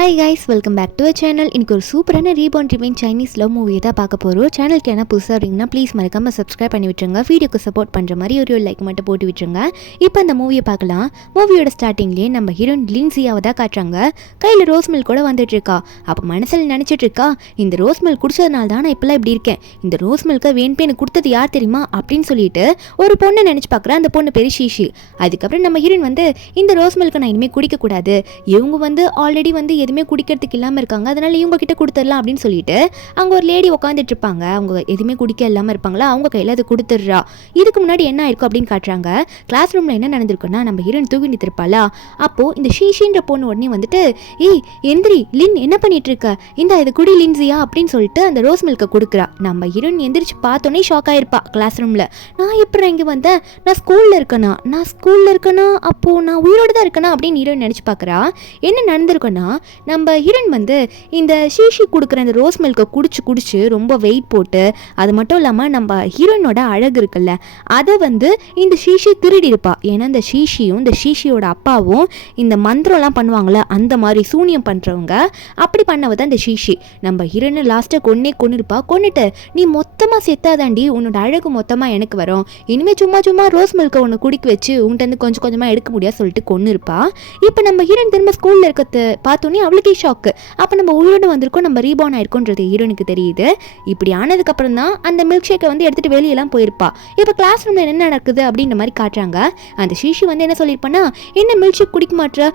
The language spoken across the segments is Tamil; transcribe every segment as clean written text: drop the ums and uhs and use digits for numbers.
Hi guys, welcome back to channel. இன்றைக்கி ஒரு சூப்பரான ரீபார்ன் ரிவைன் சைனீஸ் லவ் மூவியை தான் பார்க்க போகிறோம். சேனலுக்கு என்ன புதுசாக இருந்தீங்கன்னா ப்ளீஸ் மறக்காமல் சப்ஸ்கிரைப் பண்ணி விட்டுருங்க. வீடியோக்கு சப்போர்ட் பண்ணுற மாதிரி ஒரு லைக் மட்டும் போட்டு விட்டுருங்க. இப்போ அந்த மூவியை பார்க்கலாம். மூவியோட ஸ்டார்டிங்லேயே நம்ம ஹீரோயின் லின்சியாவை தான் காட்டுறாங்க. கையில் ரோஸ் மில்க் கூட வந்துட்டு இருக்கா. அப்போ மனசில் நினச்சிட்டு இருக்கா, இந்த ரோஸ் மில்க் குடிச்சதுனால தான் நான் இப்போலாம் இப்படி இருக்கேன். இந்த ரோஸ் மில்க்கை வேணுப்பே எனக்கு கொடுத்தது யார் தெரியுமா அப்படின்னு சொல்லிட்டு ஒரு பொண்ணை நினச்சி பார்க்குறேன். அந்த பொண்ணு பேர் ஷீஷி. அதுக்கப்புறம் நம்ம ஹீரோயின் வந்து இந்த ரோஸ் மில்க்கை நான் இனிமேல் குடிக்கக்கூடாது, இவங்க வந்து ஆல்ரெடி வந்து எதுவுமே குடிக்கிறதுக்கு இல்லாமல் இருக்காங்க, அதனால இவங்க கிட்ட கொடுத்துடலாம் அப்படின்னு சொல்லிட்டு அங்கே ஒரு லேடி உட்காந்துட்டு இருப்பாங்க. அவங்க எதுவுமே குடிக்க இல்லாமல் இருப்பாங்களா, அவங்க கையில் அது கொடுத்துட்றா. இதுக்கு முன்னாடி என்ன ஆயிருக்கும் அப்படின்னு காட்டுறாங்க. கிளாஸ் ரூமில் என்ன நடந்திருக்குன்னா, நம்ம ஹீரோயின் தூங்கிட்டு இருப்பாளா, அப்போது இந்த ஷீஷின்ற பொண்ணு உடனே வந்துட்டு, ஏய் எந்திரி லின், என்ன பண்ணிட்டு இருக்க, இந்த இது குடி லின்சியா அப்படின்னு சொல்லிட்டு அந்த ரோஸ் மில்கை கொடுக்குறா. நம்ம ஹீரோயின் எந்திரிச்சு பார்த்தோன்னே ஷாக் ஆயிருப்பா. கிளாஸ் ரூமில் நான் எப்படி இங்கே வந்தேன், நான் ஸ்கூலில் இருக்கேனா, அப்போது நான் உயிரோடு தான் இருக்கேனா அப்படின்னு ஹீரோயின் நினச்சி பார்க்குறா. என்ன நடந்திருக்குன்னா, நம்ம ஹீரோயின் வந்து இந்த ஷீஷி கொடுக்குற இந்த ரோஸ் மில்கை குடிச்சு ரொம்ப வெயிட் போட்டு, அது மட்டும் இல்லாமல் நம்ம ஹீரோயினோட அழகு இருக்குல்ல, அதை வந்து இந்த ஷீஷி திருடி இருப்பா. ஏன்னா இந்த ஷீஷியும் இந்த ஷீஷியோட அப்பாவும் இந்த மந்திரம்லாம் பண்ணுவாங்கள்ல, அந்த மாதிரி சூனியம் பண்ணுறவங்க, அப்படி பண்ணவ தான் இந்த ஷீஷி. நம்ம ஹீரோயினை லாஸ்ட்டாக கொன்னிருப்பா. கொன்னுட்டு, நீ மொத்தமாக செத்தாதாண்டி உன்னோட அழகு மொத்தமாக எனக்கு வரும், இனிமேல் சும்மா ரோஸ் மில்கை ஒன்று குடிக்க வச்சு உன்ட்டு கொஞ்சம் கொஞ்சமாக எடுக்க முடியாது சொல்லிட்டு கொன்னிருப்பா. இப்போ நம்ம ஹீரோயின் திரும்ப ஸ்கூலில் இருக்கிறது பார்த்தோன்னே அவளுக்கே ஷாக்கு. அப்போ நம்ம உயிரோடு வந்திருக்கோம், நம்ம ரீபார்ன் ஆயிருக்கோன்றது ஹீரோனுக்கு தெரியுது. இப்படி ஆனதுக்கப்புறம் தான் அந்த மில்க் ஷேக்கை வந்து எடுத்துகிட்டு வெளியெல்லாம் போயிருப்பா. இப்போ கிளாஸ் ரூமில் என்ன நடக்குது அப்படின்ற மாதிரி காட்டுறாங்க. அந்த ஷீஷி வந்து என்ன சொல்லியிருப்பான்னா, என்ன மில்க் ஷேக் குடிக்க மாட்டேற,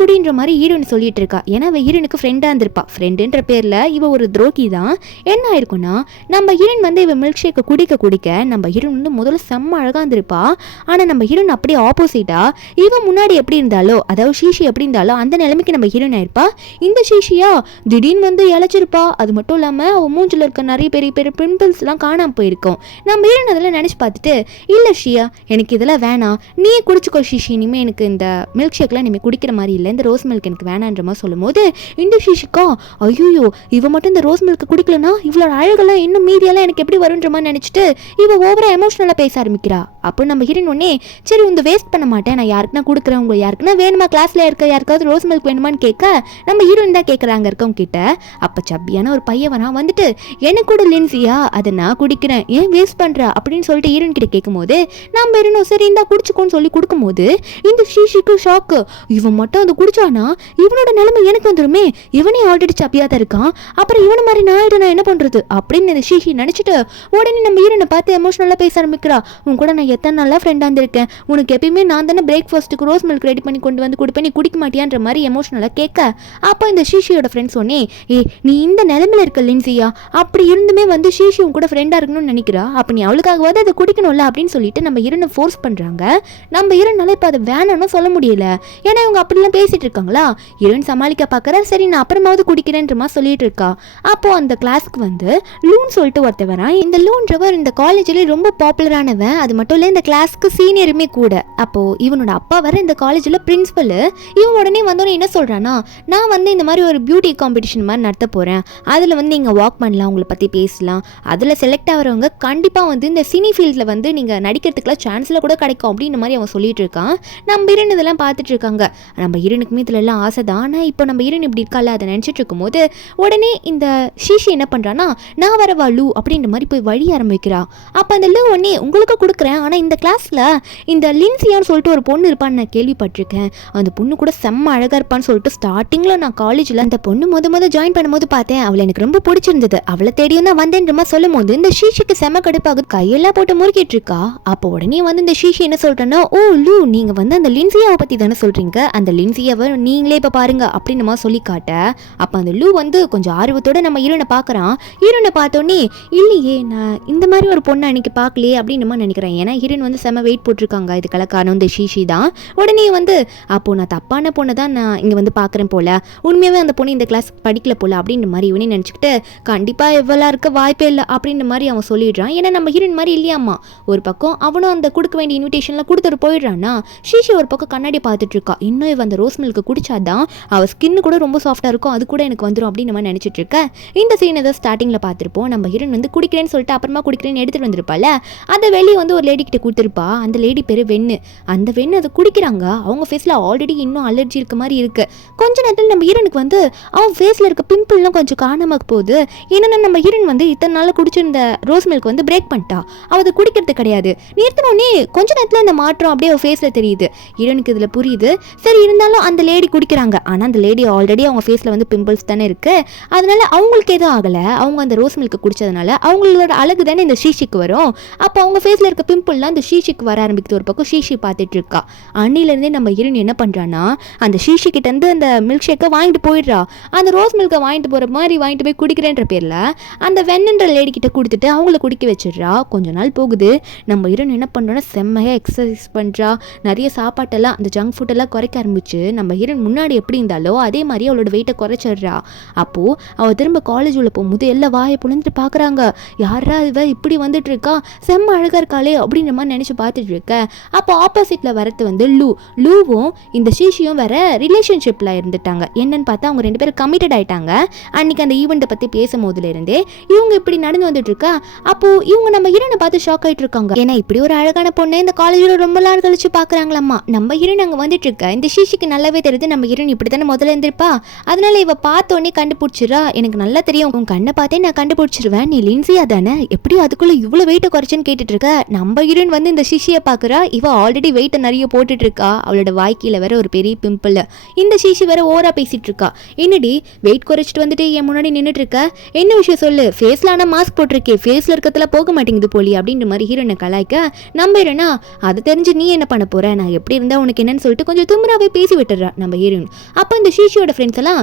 குடின்ற மாதிரி ஹீரோயின் சொல்லிட்டு இருக்கா. ஏன்னா அவள் ஹீரோனுக்கு ஃப்ரெண்டாக இருந்திருப்பா. ஃப்ரெண்டுன்ற பேரில் இவ ஒரு துரோகி தான். என்ன ஆயிருக்குன்னா, நம்ம ஹீரோயின் வந்து இவ மில்க் ஷேக்கை குடிக்க நம்ம ஹீரோயின் வந்து முதல்ல செம்ம அழகாக இருந்திருப்பா. ஆனால் நம்ம ஹீரோயின் அப்படியே ஆப்போசிட்டா, இவன் முன்னாடி எப்படி இருந்தாலோ, அதாவது ஷீஷி எப்படி இருந்தாலோ அந்த நிலைமைக்கு நம்ம ஹீரோயின் ஆயிருப்பா. இந்த ஷீஷியா திடீர்னு வந்து இழைச்சிருப்பா. அது மட்டும் இல்லாமல் அவன் மூஞ்சில் இருக்க நிறைய பெரிய பிம்பிள்ஸ்லாம் காணாமல் போயிருக்கும். நம்ம ஹீரோயின் அதெல்லாம் நினச்சி பார்த்துட்டு, இல்லை ஷியா எனக்கு இதெல்லாம் வேணாம், நீ குடிச்சிக்கோ ஷீஷி, இனிமேல் எனக்கு இந்த மில்க் ஷேக்லாம் இனிமேல் குடிக்கிற மாதிரி இல்லை, இந்த ரோஸ் மில்க் எனக்கு வேணான்ற மாதிரி சொல்லும் போது, இந்த ஷீஷிக்கா ஐயோ இவ மட்டும் இந்த ரோஸ் மில்க் குடிக்கலனா இவளோட அழகெல்லாம் இன்னும் மீதியெல்லாம் எனக்கு எப்படி வருன்ற மாதிரி நினச்சிட்டு இவ ஓவரா எமோஷனலாக பேச ஆரம்பிக்கிறா. அப்போ நம்ம ஹீரோயின் ஒன்னே, சரி இந்த வேஸ்ட் பண்ண மாட்டேன், நான் யாருக்குன்னா கொடுக்குறேன், உங்களுக்கு யாருக்குன்னா வேணுமா, கிளாஸ்ல இருக்க யாருக்காவது ரோஸ் மில்க் வேணுமான்னு கேட்க நம்ம ஹீரோயின் தான் கேட்குறாங்க இருக்கவங்க கிட்ட. அப்போ சப்பியான ஒரு பையன் வந்து, எனக்கு கூட லின்சியா, அதை நான் குடிக்கிறேன், ஏன் வேஸ்ட் பண்ணுறா அப்படின்னு சொல்லிட்டு ஹீரோயின் கிட்ட கேட்கும்போது, நம்ம இருந்தோம் சரி இந்தா குடிச்சுக்கோன்னு சொல்லி கொடுக்கும்போது இந்த ஷீஷிக்கு ஷாக்கு. இவன் மட்டும் அதை குடிச்சானா இவனோட நிலைமை எனக்கு வந்துருமே, இவனே ஆல்ரெடி சப்பியாக தான் இருக்கான், அப்புறம் இவனை மாதிரி நான் என்ன பண்ணுறது அப்படின்னு இந்த ஷீஷி நினச்சிட்டு உடனே நம்ம ஹீரோனை பார்த்து எமோஷனலாக பேச ஆரம்பிக்கிறா. உன் கூட நான் எத்தனை நாளாக ஃப்ரெண்டாக இருந்திருக்கேன், உனக்கு எப்பயுமே நான் தானே பிரேக்ஃபாஸ்ட்டுக்கு ரோஸ் மில்க் ரெடி பண்ணி கொண்டு வந்து கொடுப்பேன், நீ குடிக்க மாட்டியான்ற மாதிரி எமோஷனலாக கேட்க, அப்போ இந்த ஷீஷியோட ஃப்ரெண்ட்ஸ் சொன்னே, நீ இந்த நிலைமையில இருக்க லின்சியா, அப்படி இருந்துமே வந்து ஷீஷி உன் கூட ஃப்ரெண்டாக இருக்கணும்னு நினைக்கிறா, அப்போ நீ அவளுக்காகவாது அதை குடிக்கணும்ல அப்படின்னு சொல்லிட்டு நம்ம ஹீரோனை ஃபோர்ஸ் பண்ணுறாங்க. நம்ம ஹீரோனால இப்போ அதை வேணும்னு சொல்ல முடியல, ஏன்னா இவங்க அப்படிலாம் பேசிட்டு இருக்காங்களா. ஹீரோயின் சமாளிக்க பார்க்குறா. சரி நான் அப்புறமாவது குடிக்கிறேன்ற மாதிரி சொல்லிட்டு இருக்கா. அப்போ அந்த கிளாஸ்க்கு வந்து லூன் சொல்லிட்டு ஒருத்தர் வரான். இந்த லூன்றவர் இந்த காலேஜ்லேயே ரொம்ப பாப்புலரானவன், அது மட்டும் இல்லை இந்த கிளாஸ்க்கு சீனியருமே கூட. அப்போ இவனோட அப்பா வர இந்த காலேஜில் பிரின்சிபல். இவன் உடனே வந்தோடனே என்ன சொல்கிறான்னா, நான் வந்து இந்த மாதிரி ஒரு பியூட்டி காம்படிஷன் மாதிரி நடத்த போகிறேன், அதில் வந்து நீங்கள் வாக் பண்ணலாம், உங்களை பற்றி பேசலாம், அதில் செலக்ட் ஆகிறவங்க கண்டிப்பாக வந்து இந்த சினி ஃபீல்டில் வந்து நீங்கள் நடிக்கிறதுக்குலாம் சான்ஸில் கூட கிடைக்கும் அப்படின்ற மாதிரி அவன் சொல்லிட்டு இருக்கான். நம்ம ஹீரோயின் இதெல்லாம் பார்த்துட்டு இருக்காங்க. நம்ம ஹீரோனுக்குமே இதில் எல்லாம் ஆசை தான். ஆனால் இப்போ நம்ம ஹீரோயின் இப்படி இருக்கால அதை நினச்சிட்டு இருக்கும்போது உடனே இந்த ஷீஷி என்ன பண்ணுறான்னா, நான் வரவா லூ அப்படின்ற மாதிரி போய் வழி ஆரம்பிக்கிறா. அப்போ அந்த லூ ஒன்னே உங்களுக்கு கொடுக்குறேன், ஆனால் இந்த கிளாஸில் இந்த லின்சியான்னு சொல்லிட்டு ஒரு பொண்ணு இருப்பான்னு நான் கேள்விப்பட்டிருக்கேன், அந்த பொண்ணு கூட செம்ம அழகாக இருப்பான்னு சொல்லிட்டு ஸ்டார்டிங்கில் நான் காலேஜில் அந்த பொண்ணு முத ஜாயின் பண்ணும்போது பார்த்தேன், அவளை எனக்கு ரொம்ப பிடிச்சிருந்தது, அவளை தேடியும் தான் வந்தேன்றமா சொல்லும் போது இந்த ஷீஷிக்கு செம்ம கடுப்பாக கையெல்லாம் போட்டு முறுக்கிட்டு இருக்கா. அப்போ உடனே வந்து இந்த ஷீஷி என்ன சொல்றேன்னா, ஓ லூ நீங்கள் வந்து அந்த லின்சியாவை பற்றி தானே சொல்கிறீங்க, அந்த லின்சியாவை நீங்களே இப்போ பாருங்க அப்படின்னு சொல்லி காட்ட. அப்போ அந்த லூ வந்து கொஞ்சம் ஆர்வத்தோட நம்ம ஹீரோனை பார்க்குறான். ஹீரோனை பார்த்தோன்னே, இல்லையே நான் இந்த மாதிரி ஒரு பொண்ணை அன்னைக்கு பார்க்கலையே அப்படின்னு நினைக்கிறேன், ஏன்னா ஹீரோயின் வந்து செம்ம வெயிட் போட்டிருக்காங்க, இதுக்கெல்லாம் காரணம் இந்த ஷீஷி தான். உடனே வந்து அப்போ நான் தப்பான பொண்ணை தான் நான் இங்கே வந்து பார்க்குறேன் போல, உண்மையாகவே அந்த பொண்ணு இந்த கிளாஸ் படிக்கல போல அப்படின்ற மாதிரி இவனே நினச்சிக்கிட்டு, கண்டிப்பாக எவ்வளோ இருக்க வாய்ப்பே இல்லை அப்படின்ற மாதிரி அவன் சொல்லிடுறான். ஏன்னா நம்ம ஹீரோயின் மாதிரி இல்லையாம்மா. ஒரு பக்கம் அவனும் அந்த கொடுக்க வேண்டிய இன்விடேஷன்லாம் கொடுத்துட்டு போயிடுறான்னா, ஷீஷி ஒரு பக்கம் கண்ணாடி பார்த்துட்டு இருக்கா. இன்னும் இவன் அந்த ரோஸ் மில்க்கு குடிச்சாதான் அவள் ஸ்கின்னு கூட ரொம்ப சாஃப்டாக இருக்கும், அது கூட எனக்கு வந்துடும் அப்படின்னு நம்ம நினச்சிட்டு இருக்க. இந்த சீன் ஏதாவது ஸ்டார்டிங்கில் பார்த்துருப்போம். நம்ம ஹீரோயின் வந்து குடிக்கிறேன்னு சொல்லிட்டு அப்புறமா குடிக்கிறேன்னு எடுத்துகிட்டு வந்திருப்பாள். அதை வெளியே வந்து ஒரு லேடி கிட்ட கொடுத்துருப்பா. அந்த லேடி பேர் வெண்ணு. அந்த வெண்ணு அதை குடிக்கிறாங்க. அவங்க ஃபேஸில் ஆல்ரெடி இன்னும் அலர்ஜி இருக்க மாதிரி இருக்குது. கொஞ்ச நேரத்தில் நம்ம ஹீரோனுக்கு வந்து அவன் ஃபேஸில் இருக்க பிம்பிள்லாம் கொஞ்சம் காணாமல் போகுது. ஏன்னா நம்ம ஹீரோன் வந்து இத்தனை நாள் குடிச்சிருந்த ரோஸ் மில்க் வந்து பிரேக் பண்ணிட்டா. அவள் அதை குடிக்கிறது கிடையாது. நிறுத்தினோடனே கொஞ்ச நேரத்தில் அந்த மாற்றம் அப்படியே அவள் ஃபேஸில் தெரியுது. ஹீரோனுக்கு இதில் புரியுது. சரி இருந்தாலும் அந்த லேடி குடிக்கிறாங்க. ஆனால் அந்த லேடி ஆல்ரெடி அவங்க ஃபேஸில் வந்து பிம்பிள்ஸ் தானே இருக்குது. அதனால அவங்களுக்கு எதுவும் ஆகலை. அவங்க அந்த ரோஸ் மில்க் குடித்ததுனால அவங்களோட அழகு தானே இந்த ஷீஷிக்கு வரும். அப்போ அவங்க ஃபேஸில் இருக்க பிம்பிள்லாம் அந்த ஷீஷிக்கு வர ஆரம்பிக்குது. ஒரு பக்கம் ஷீஷி பார்த்துட்டு இருக்கா. அன்னிலேருந்தே நம்ம ஹீரோயின் என்ன பண்ணுறான்னா அந்த ஷீஷிக்கிட்டேருந்து அந்த மில்க் ஷேக்கை வாங்கிட்டு போயிடுறா. அந்த ரோஸ் மில்கை வாங்கிட்டு போகிற மாதிரி வாங்கிட்டு போய் குடிக்கிறேன்ற பேரில் அந்த வெண்ணுன்ற லேடி கிட்ட கொடுத்துட்டு அவங்கள குடிக்க வச்சிடுறா. கொஞ்ச நாள் போகுது. நம்ம ஹீரோயின் என்ன பண்ணுறோன்னா செம்மையாக எக்ஸசைஸ் பண்ணுறா. நிறைய சாப்பாட்டெல்லாம் அந்த ஜங்க் ஃபுட்டெல்லாம் குறைக்க ஆரம்பிச்சு நம்ம ஹீரோயின் முன்னாடி எப்படி இருந்தாலோ அதே மாதிரி அவளோட வெயிட்டை குறைச்சிடுறா. அப்போது அவள் திரும்ப காலேஜ் உள்ள போகும்போது எல்லாம் வாயை புலந்துட்டு பார்க்குறாங்க. யாரா இவ இப்படி வந்துட்டு இருக்கா, செம்ம அழகாக இருக்காளே அப்படின்ற மாதிரி நினச்சி பார்த்துட்டு இருக்க. அப்போ ஆப்போசிட்டில் வரது வந்து லூவும் இந்த ஷீஷியும் வேற ரிலேஷன்ஷிப்பில் இருந்துட்டாங்க. என்னன்னு பார்த்தா அவங்க 2 பேரும் கமிட்டட் ஆகிட்டாங்க. அன்றைக்கி அந்த ஈவெண்ட்டை பற்றி பேசும்போதுலேருந்தே இவங்க இப்படி நடந்து வந்துட்டு இருக்கா. அப்போது இவங்க நம்ம ஹீரோனை பார்த்து ஷாக் ஆகிட்டு இருக்காங்க. ஏன்னா இப்படி ஒரு அழகான பொண்ணு இந்த காலேஜில் ரொம்ப நாள் கழிச்சு பார்க்குறாங்களாம்மா. நம்ம ஹீரோன் அங்கே வந்துட்டு இருக்கா. இந்த ஷீஷிக்கு நல்லாவே தெரியுது நம்ம ஹீரோன் இப்படி தானே முதல்ல இருந்திருப்பா. அதனால இவ பார்த்தோன்னே கண்டுபிடிச்சிடா. எனக்கு நல்லா தெரியும், உன் கண்ணை பார்த்தே நான் கண்டுபிடிச்சிருவேன், நீ லின்சியா தானே, எப்படியும் அதுக்குள்ளே இவ்வளோ வெயிட்டை குறைச்சுன்னு கேட்டுட்டு இருக்க. நம்ம ஹீரோன் வந்து இந்த ஷீஷியை பார்க்குறா. இவ ஆல்ரெடி வெயிட்டை நிறைய போட்டுட்டு இருக்கா. அவளோட வாய்க்கில வேற ஒரு பெரிய பிம்பிள். இந்த ஷீஷி வேற ஓரா பேசிட்டு இருக்கா. என்னடி வெயிட் குறைச்சிட்டு வந்துட்டு என் முன்னாடி நின்றுட்டு இருக்க, என்ன விஷயம் சொல்லு, ஃபேஸில் ஆனால் மாஸ்க் போட்டிருக்கே, ஃபேஸில் இருக்கிறதுல போக மாட்டேங்குது போலி அப்படின்ற மாதிரி ஹீரோனை கலாய்க்க நம்ம ஹீரோனா அதை தெரிஞ்சு நீ என்ன பண்ண போற, நான் எப்படி இருந்தா உனக்கு என்னன்னு சொல்லிட்டு கொஞ்சம் திமிராவே பேசி விட்டுறா நம்ம ஹீரோயின். அப்போ இந்த ஷீஷியோட ஃப்ரெண்ட்ஸ் எல்லாம்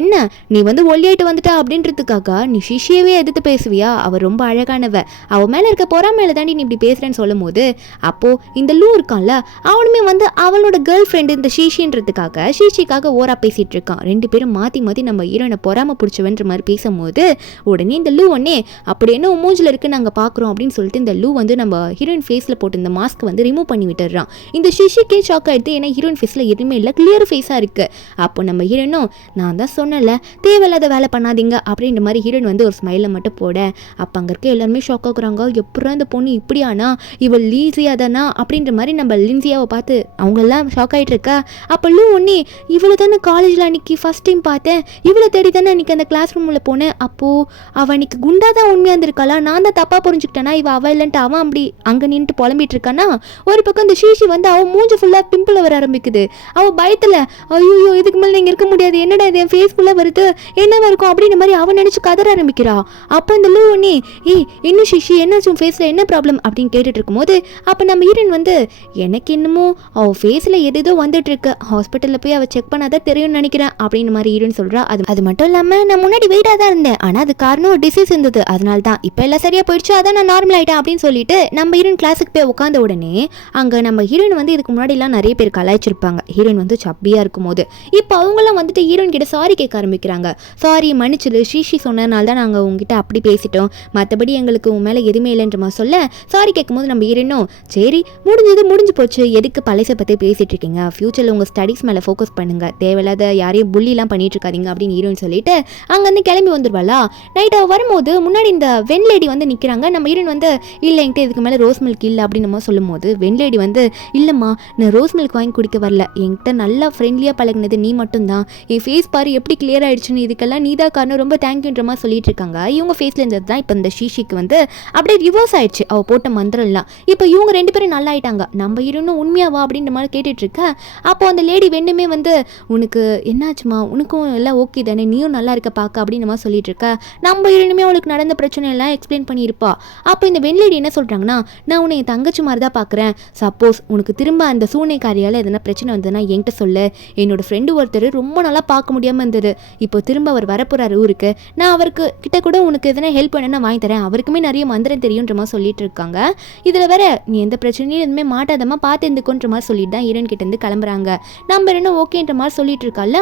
என்ன நீ வந்து ஒல்லியாயிட்டு வந்துட்டா அப்படின்றதுக்காக நீ ஷீஷியவே எதிர்த்து பேசுவியா, அவ ரொம்ப அழகானவ, அவ மேல இருக்க பொறாமையில தாண்டி நீ இப்படி பேசுறேன்னு சொல்லும் போது அப்போ இந்த லூ இருக்கான்ல அவனுமே வந்து அவளோட கேர்ள் ஃப்ரெண்டு இந்த ஷீஷின்றதுக்காக ஷீஷிக்காக ஓரா பேசிட்டு இருக்கான். 2 பேரும் மாற்றி மாற்றி நம்ம ஹீரோனை பொறாம பிடிச்சவன்ற மாதிரி பேசும்போது உடனே இந்த லூ ஒன்னே அப்படி என்ன மூஞ்சில் இருக்கு நாங்கள் பார்க்குறோம் அப்படின்னு சொல்லிட்டு இந்த லூ வந்து நம்ம ஹீரோயின் ஃபேஸில் போட்டு இந்த மாஸ்க் வந்து ரிமூவ் பண்ணி விட்டுறான். இந்த ஷிஷிக்கே ஷாக் ஆகிடுது. ஏன்னா ஹீரோயின் ஃபேஸில் எதுவுமே இல்லை, கிளியர் ஃபேஸாக இருக்குது. அப்போ நம்ம ஹீரோயினும் நான் தான் சொன்னல தேவையில்லாத வேலை பண்ணாதீங்க அப்படின்ற மாதிரி ஹீரோயின் வந்து ஒரு ஸ்மைலை மட்டும் போட அப்போ அங்கே இருக்க எல்லாருமே ஷாக் ஆகுறாங்க. எப்படா இந்த பொண்ணு இப்படியானா, இவள் லீசியா தானா அப்படின்ற மாதிரி நம்ம லின்சியாவை பார்த்து அவங்கெல்லாம் ஷாக் ஆகிட்டு இருக்கா. அப்போ லூ ஒன்னே இவ்வளோ தானே காலேஜில் அன்றைக்கி ஃபஸ்ட் டைம் பார்த்தேன், இவ்வளோ தேடி தானே அன்றைக்கி அந்த கிளாஸ் ரூமில் போனேன், அப்போது அவள் அன்றைக்கி குண்டா தான் உண்மையாக இருந்திருக்காளா, நான் தான் தப்பாக புரிஞ்சுக்கிட்டேனா, இவள் அவள் இல்லைன்ட்டு அவன் அப்படி அங்கே நின்றுட்டு புலம்பிட்டு இருக்கானா. ஒரு பக்கம் இந்த ஷீஷி வந்து அவன் மூஞ்சி ஃபுல்லாக பிம்பிள் வர ஆரம்பிக்குது. அவள் பயத்தில் ஐயோ இதுக்கு மேலே நீங்கள் இருக்க முடியாது, என்னடா இது என் ஃபேஸ் ஃபுல்லாக வருது, என்னவா இருக்கும் அப்படின்ற மாதிரி அவன் நினச்சி கதற ஆரம்பிக்கிறா. அப்போ இந்த லூ ஒன்னே என்ன ஷீஷி என்னாச்சும் ஃபேஸில் என்ன ப்ராப்ளம் அப்படின்னு கேட்டுட்டு இருக்கும்போது அப்போ நம்ம ஹீரோயின் வந்து எனக்கு என்னமோ அவள் ஃபேஸில் எதோ வந்துட்டு இருக்கு, ஹாஸ்பிட்டலில் போய் அவள் செக் பண்ணாதான் தெரியும்னு நினைக்கிறேன் அப்படின்னு மாதிரி ஹீரோயின் சொல்கிறா. அது மட்டும் இல்லாமல் நான் முன்னாடி வெயிட்டாக தான் இருந்தேன், ஆனால் அது காரணம் ஒரு டிசீஸ் இருந்தது, அதனால தான் இப்போ எல்லாம் சரியாக போயிடுச்சு, அதான் நான் நார்மல் ஆகிட்டேன் அப்படின்னு சொல்லிட்டு நம்ம ஹீரோயின் கிளாஸுக்கு போய் உட்காந்த உடனே அங்கே நம்ம ஹீரோயின் வந்து இதுக்கு முன்னாடிலாம் நிறைய பேர் கலாய்ச்சிருப்பாங்க. ஹீரோயின் வந்து சப்பியாக இருக்கும் போது இப்போ அவங்களாம் வந்துட்டு ஹீரோயின் கிட்ட சாரி கேட்க ஆரம்பிக்கிறாங்க. சாரி மன்னிச்சிடு, ஷீஷி சொன்னதுனால தான் நாங்கள் உங்ககிட்ட அப்படி பேசிட்டோம், மற்றபடி எங்களுக்கு உன் மேலே எதுவுமே இல்லைன்ற மாதிரி சொல்ல சாரி கேட்கும்போது நம்ம ஹீரோயினும் சரி முடிஞ்சு போச்சு, எதுக்கு பழசை பற்றி பேசிகிட்டு இருக்கீங்க, ஃப்யூச்சரில் உங்கள் ஸ்டடீஸ் மேலே ஃபோக்கஸ் பண்ணுங்கள், தேவையில்லாத யாரையும் புள்ளிலாம் பண்ணிட்டு இருக்காதீங்க அப்படின்னு ஹீரோயின் சொல்லிட்டு அங்கேருந்து கிளம்பி வந்துடுவாளா. நைட் அவள் வரும்போது முன்னாடி இந்த வெண்லேடி வந்து நிற்கிறாங்க. நம்ம ஹீரோயின் வந்து இல்லை என்கிட்ட இதுக்கு மேலே ரோஸ் மில்க் இல்லை அப்படின்னு நம்ம சொல்லும் போது வெண்லேடி வந்து இல்லைம்மா நான் ரோஸ் மில்க் வாங்கி குடிக்க வரல, என்கிட்ட நல்லா ஃப்ரெண்ட்லியாக பழகினது நீ மட்டும்தான், என் ஃபேஸ் பாரு எப்படி கிளியர் ஆகிடுச்சுன்னு, இதுக்கெல்லாம் நீ தான் காரணம், ரொம்ப தேங்க்யூன்ற மாதிரி சொல்லிட்டு இருக்காங்க. இவங்க ஃபேஸில் இருந்தது தான் இப்போ இந்த ஷீஷிக்கு வந்து அப்படியே ரிவர்ஸ் ஆயிடுச்சு. அவள் போட்ட மந்திரம்லாம் இப்போ இவங்க 2 பேரும் நல்லா ஆயிட்டாங்க. நம்ம ஹீரோனும் உண்மையாவா அப்படின்ற மாதிரி கேட்டுட்டு இருக்க. அப்போ அந்த லேடி வெண்ணுமே வந்து உனக்கு என்னாச்சுமா, உனக்கும் எல்லாம் ஓகே தானே, நீயும் நல்லா இருக்க பார்க்க அப்படின்னு மாதிரி சொல்லிட்டு இருக்க. நம்ம ஹீரோனுமே அவளுக்கு நடந்த பிரச்சனை எல்லாம் எக்ஸ்பிளைன் பண்ணியிருப்பா. அப்போ இந்த வெண்லேடி என்ன சொல்கிறாங்கன்னா நான் உன்னை என் தங்கச்சி மாதிரி தான் பார்க்குறேன், சப்போஸ் உனக்கு திரும்ப அந்த சூனைக்காரியால் எதனா பிரச்சனை வந்ததுன்னா என்கிட்ட சொல்லு, என்னோட ஃப்ரெண்டு ஒருத்தர் ரொம்ப நல்லா பார்க்க முடியாமல் இருந்தது, இப்போ திரும்ப அவர் வரப்போகிறார் ஊருக்கு, நான் அவருக்கு கிட்ட கூட உனக்கு எதனா ஹெல்ப் பண்ண வாங்கி தரேன், அவருக்குமே நிறைய மந்திரம் தெரியுன்ற மாதிரி சொல்லிட்டு இருக்காங்க. இதில் வேற நீ எந்த பிரச்சனையும் எதுவுமே மாட்டாதமா பார்த்து இருந்துக்கோன்ற மாதிரி சொல்லிட்டு தான் ஹீரோயின் கிட்டேருந்து கிளம்புறாங்க. நம்ம என்ன ஓகேன்ற மாதிரி சொல்லிட்டு இருக்கால.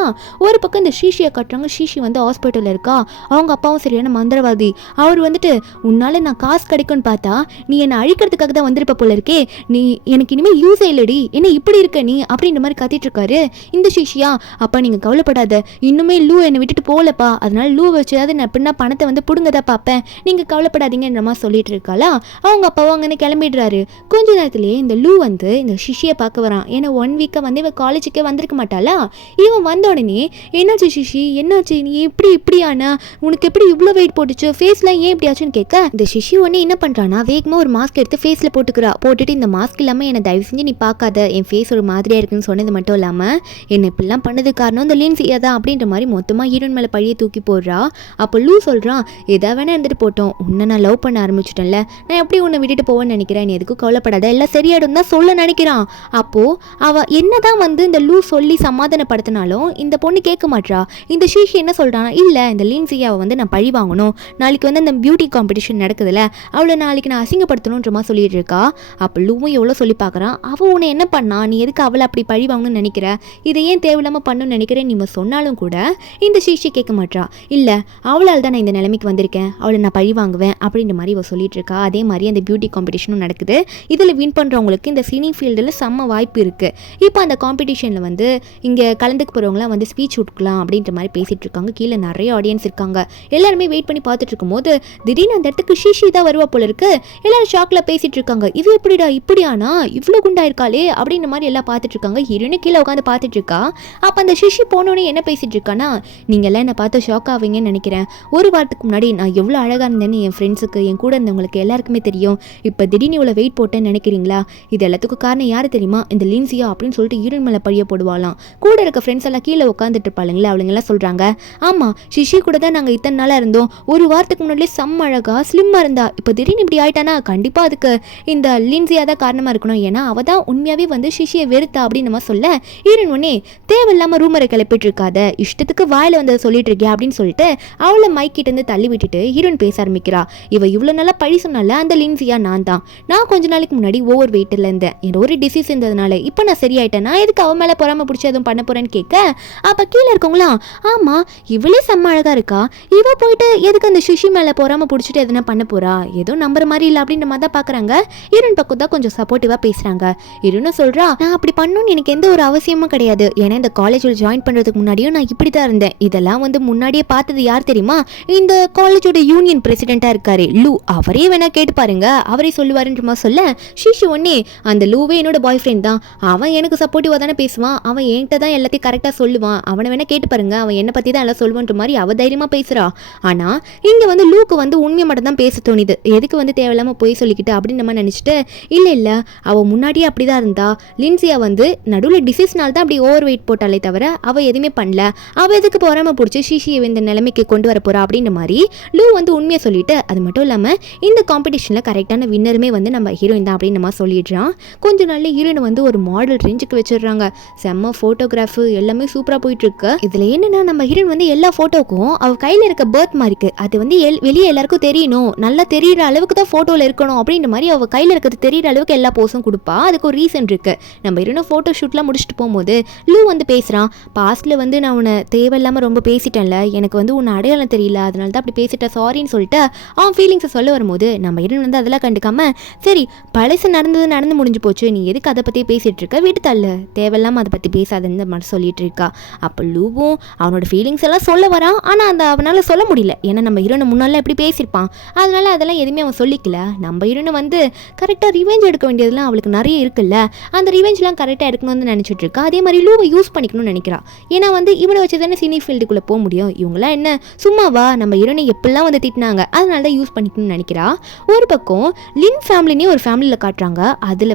ஒரு பக்கம் இந்த ஷீஷியை கட்டுறாங்க. ஷீஷி வந்து ஹாஸ்பிட்டலில் இருக்கா. அவங்க அப்பாவும் சரியான மந்திரவாதி. அவர் வந்துட்டு உன்னால நான் காசு கிடைக்கும்னு பார்த்தா நீ என்னை அழிக்கிறதுக்காக தான் வந்திருப்ப போல இருக்கே, நீ எனக்கு இனிமேல் யூஸே இல்லடி, என்ன இப்படி இருக்க நீ அப்படின்ற மாதிரி கத்திட்டு இருக்காரு இந்த ஷீஷியா. அப்பா நீங்கள் கவலைப்படாத, இன்னுமே லூ என்னை விட்டுட்டு போகலப்பா, அதனால லூ வச்சாவது நான் எப்படின்னா பணத்தை வந்து பிடுங்க தான் பார்ப்பேன், நீங்கள் கவலைப்படாதீங்கன்ற மாதிரி சொல்லிட்டு இருக்காளா. அவங்க அப்பாவும் அங்கே கிளம்பிடுறாரு. கொஞ்ச நேரத்திலேயே இந்த லூ வந்து இந்த ஷிஷியை பார்க்க வரான். ஏன்னா 1 வீக்காக வந்து இவன் காலேஜுக்கே வந்திருக்க மாட்டாளா. இவன் வந்த உடனே என்னாச்சு சிஷி, என்னாச்சு, நீ இப்படியானா, உனக்கு எப்படி இவ்வளோ வெயிட் போட்டுச்சு, ஃபேஸ்லாம் ஏன் இப்படி ஆச்சுன்னு கேட்க இந்த சிஷி உடனே என்ன பண்ணுறான்னா வேகமாக ஒரு மாஸ்க் எடுத்து ஃபேஸில் போட்டுட்டு இந்த மாஸ்க் இல்லாமல் என்னை தயவு செஞ்சு நீ பார்க்காத, என் ஃபேஸ் ஒரு மாதிரியாக இருக்குன்னு சொன்னது மட்டும் இல்லாமல் என்னை இப்படிலாம் பண்ணது காரணம் இந்த லின்சியா தான் அப்படின்ற மாதிரி மொத்தமாக ஹீரோயின் மேலே பழியை தூக்கி போடுறா. அப்போ லூ சொல்கிறான், எதா வேணா இருந்துட்டு போட்டோம், உன்னை நான் லவ் பண்ண ஆரம்பிச்சிட்டேன்ல, நான் எப்படி உன்னை விட்டுட்டு போவேன்னு நினைக்கிறேன், நீ எதுக்கும் கவலைப்படாத, எல்லாம் சரியாயிடும் தான் சொல்ல நினைக்கிறான். அப்போது அவள் என்னதான் இந்த லூ சொல்லி சமாதானப்படுத்தினாலும் இந்த பொண்ணு கேட்க மாட்றா. இந்த ஷீஷி என்ன சொல்கிறான்னா, இல்லை இந்த லின்சியாவை நான் பழி வாங்கணும், நாளைக்கு அந்த பியூட்டி காம்படிஷன் நடக்குதுல்ல, அவளை நாளைக்கு நான் அசிங்கப்படுத்தணுன்ற மாதிரி சொல்லிட்டு இருக்கா. அப்போ லூவும் எவ்வளோ சொல்லி பார்க்குறான், அவள் உன்னை என்ன பண்ணா, நீ எதுக்கு அவளை அப்படி பழி வாங்கணும்னு நினைக்கிற, இதை ஏன் தேவையில்லாமல் பண்ணணும்னு நினைக்கிறேன் நீ சொன்னாலும் கூட இந்த ஷீஷி கேட்க மாட்றா. இல்லை அவளால் தான் நான் இந்த நிலைமைக்கு வந்திருக்கேன், அவளை நான் பழி வாங்குவேன் அப்படின்ற மாதிரி இவள் சொல்லிட்டு இருக்கா. அதே மாதிரி அந்த பியூட்டி காம்படிஷனும் நடக்குது. இதில் வின் பண்ணுறவங்களுக்கு இந்த சினி ஃபீல்டில் செம்ம வாய்ப்பு இருக்குது. இப்போ அந்த காம்படிஷனில் இங்கே கலந்துக்க போகிறவங்களாம் ஸ்பீச் கொடுக்கலாம் அப்படின்ற மாதிரி பேசிகிட்டு இருக்காங்க. கீழே நிறைய ஆடியன்ஸ் இருக்காங்க. எல்லாருமே வெயிட் பண்ணி பார்த்துட்டு இருக்கும்போது திடீர்னு அந்த இடத்துக்கு ஷீஷி தான் வருவா போல இருக்கு. எல்லாரும் ஷாக்ல பேசிட்டு இருக்காங்க, இது எப்படிடா இப்படியானா இவ்வளோ குண்டா இருக்காளே அப்படின்ற மாதிரி எல்லாம் பார்த்துட்டு இருக்காங்க. ஹீரோனு கீழே உட்காந்து பார்த்துட்டு இருக்கா. அப்போ அந்த ஷிஷி போனோடனே என்ன பேசிட்டு இருக்கானா, நீங்க எல்லாம் என்னை பார்த்து ஷாக் ஆவீங்கன்னு நினைக்கிறேன், ஒரு வாரத்துக்கு முன்னாடி நான் எவ்வளோ அழகாக இருந்தேன்னு என் ஃப்ரெண்ட்ஸுக்கு என் கூட இருந்தவங்களுக்கு எல்லாருக்குமே தெரியும், இப்போ திடீர்னு இவ்வளோ வெயிட் போட்டேன்னு நினைக்கிறீங்களா, இது எல்லாத்துக்கும் காரணம் யாரு தெரியுமா, இந்த லின்சியா அப்படின்னு சொல்லிட்டு ஹீரோயின் மேலே பழிய போடுவாளாம். கூட இருக்க ஃப்ரெண்ட்ஸ் எல்லாம் கீழே உட்காந்துட்டு இருப்பாளுங்களே, அவளுங்க எல்லாம் சொல்றாங்க, ஆமா ஷிஷி கூட தான் நாங்கள் இத்தனை நாளாக இருந்தோம், ஒரு வாரத்துக்கு முன்னாடியே செம்ம அழகா ஸ்லிம்மா இருந்தா, இப்போ திடீர்னு இப்படி ஆயிட்டானா கண்டிப்பாக அதுக்கு இந்த லின்சியா தான் காரணமாக இருக்கணும், ஏன்னா அவள் தான் உண்மையாகவே ஷிஷியை வெறுத்தா அப்படின்னு நம்ம சொல்ல ஹீரோயின் உடனே தேவையில்லாமல் ரூமரை கிளப்பிட்டு இருக்காத, இஷ்டத்துக்கு வாயில வந்து சொல்லிட்டு இருக்கியா அப்படின்னு சொல்லிட்டு அவளை மைக்கிட்ட இருந்து தள்ளி விட்டுட்டு ஹீரோயின் பேச ஆரம்பிக்கிறா. இவ இவ்வளோ நல்லா பழி சொன்னால அந்த லின்சியா நான் தான், நான் கொஞ்ச நாளைக்கு முன்னாடி ஓவர் வெயிட்டில் இருந்தேன், என்னோட ஒரு டிசீஸ் இருந்ததுனால இப்போ நான் சரியாயிட்டேன், நான் எதுக்கு அவன் மேலே பொறாம பிடிச்சி எதுவும் பண்ண போறேன்னு கேட்க, அப்போ கீழே இருக்கவங்களாம் ஆமா இவளே செம்ம அழகா இருக்கா, இவ போயிட்டு எதுக்கு அந்த ஷிஷி மேலே பொறாம பிடிச்சிட்டு எதுனா பண்ண போறா, ஏதோ நம்புற மாதிரி இல்லை அப்படின்ற மாதிரி தான் பார்க்குறாங்க. ஹீரோயின் பக்கம் தான் கொஞ்சம் சப்போர்ட்டிவாக பேசுகிறாங்க. ஹீரோன்னு சொல்கிறா, நான் அப்படி பண்ணணும்னு எனக்கு எந்த ஒரு அவசியமும் கிடையாது, ஏன்னா இந்த காலேஜில் ஜாயின் பண்ணுறதுக்கு முன்னாடியும் நான் இப்படி தான் இருந்தேன், இதெல்லாம் முன்னாடியே பார்த்தது யார் தெரியுமா, இந்த காலேஜோட யூனியன் பிரசிடென்ட்டாக இருக்காரு லூ, அவரே வேணா கேட்டு பாருங்க, அவரே சொல்லுவாருன்ற மாதிரி சொல்ல ஷிஷு ஒன்னே அந்த லூவே என்னோட பாய் ஃப்ரெண்ட் தான், அவன் எனக்கு சப்போர்ட்டிவாக தானே பேசுவான், அவன் என்கிட்ட தான் எல்லாத்தையும் கரெக்டாக சொல்லுவான், அவனை வேணா கேட்டு பாருங்க, அவன் என்னை பற்றி தான் எல்லாம் சொல்லுவான்ற மாதிரி அவ தைரியமாக பேசுகிறா. ஆனால் இங்கே லூக்கு உண்மையை மட்டும் தான் பேச தோணுது, எதுக்கு தேவையில்லாமல் போய் சொல்லிக்கிட்டு அப்படின்னு நம்ம நினச்சிட்டு, இல்லை அவள் முன்னாடியே அப்படி தான் இருந்தா, லின்சியா நடுவில் டிசீஸ்னால தான் அப்படி ஓவர் வெயிட் போட்டாலே தவிர அவள் எதுவுமே பண்ணல, அவள் எதுக்கு போகாமல் பிடிச்சி ஷிஷியை இந்த நிலைமைக்கு கொண்டு வர போகிறா அப்படின்ற மாதிரி லூ உண்மையை சொல்லிட்டு, அது மட்டும் இல்லாமல் இந்த காம்படிஷனில் கரெக்டான வின்னருமே நம்ம ஹீரோயின் தான் அப்படின்னு நம்ம சொல்லிடுறான். கொஞ்ச நாள்ல ஹீரோயின் ஒரு மாடல் ரேஞ்சுக்கு வச்சிடுறாங்க. செம்ம ஃபோட்டோகிராஃபு எல்லாமே சூப்பராக போயிட்டு இருக்கு. இதில் என்னன்னா நம்ம ஹீரோயின் எல்லா ஃபோட்டோக்கும் அவள் கையில் இருக்க பர்த் மார்க்கு அது வெளியே எல்லாருக்கும் தெரியணும், நல்லா தெரியிற அளவுக்கு தான் ஃபோட்டோவில் இருக்கணும் அப்படின்ற மாதிரி அவள் கையில் இருக்கிறது தெரியிற அளவுக்கு எல்லா போஸும் கொடுப்பா. அதுக்கு ஒரு ரீசன் இருக்கு. நம்ம ஹீரோயின் ஃபோட்டோ ஷூட்லாம் முடிச்சுட்டு போகும்போது லூ பேசுகிறான், பாஸ்ட்டில் நான் உன்னை தேவையில்லாமல் ரொம்ப பேசிட்டேன்ல, எனக்கு உன்னை அடையாளம் தெரியல, அதனால தான் அப்படி பேசிட்டேன் சாரின்னு சொல்லிட்டு அவன் ஃபீலிங்ஸை சொல்ல வரும்போது நம்ம ஹீரோயின் அதெல்லாம் கண்டுக்காம, சரி பழசு நடந்து முடிஞ்சு போச்சு, நீ எதுக்கு அதை பற்றி பேசிகிட்டு இருக்க, வீட்டு தள்ள, தேவையில்லாமல் அதை பற்றி பேசாதுன்னு மாதிரி சொல்லிட்டு இருக்கா. அப்போ லூவும் அவனோட ஃபீலிங்ஸ் எல்லாம் சொல்ல வரான். ஆனால் அந்த அவனால் சொல்ல முடியல, ஏன்னா நம்ம ஹீரோனை முன்னால எப்படி பேசியிருப்பான், அதனால அதெல்லாம் எதுவுமே அவன் சொல்லிக்கல. நம்ம ஹீரோனை கரெக்டாக ரிவெஞ்ச் எடுக்க வேண்டியதுலாம் அவளுக்கு நிறைய இருக்குல்ல, அந்த ரிவெஞ்ச்லாம் கரெக்டாக எடுக்கணும்னு நினச்சிட்டு இருக்கா. அதே மாதிரி லூவை யூஸ் பண்ணிக்கணும்னு நினைக்கிறா. ஏன்னா இவனை வச்சு தானே சினி ஃபீல்டுக்குள்ளே போக முடியும், இவங்களாம் என்ன சும்மாவா, நம்ம ஹீரோனை எப்படிலாம் திட்டினாங்க, அதனால தான் யூஸ் பண்ணிக்கணும்னு நினைக்கிறா. ஒரு பக்கம் லின் ஃபேமிலினே ஒரு ஃபேமிலியில் காட்டுறாங்க. அதில்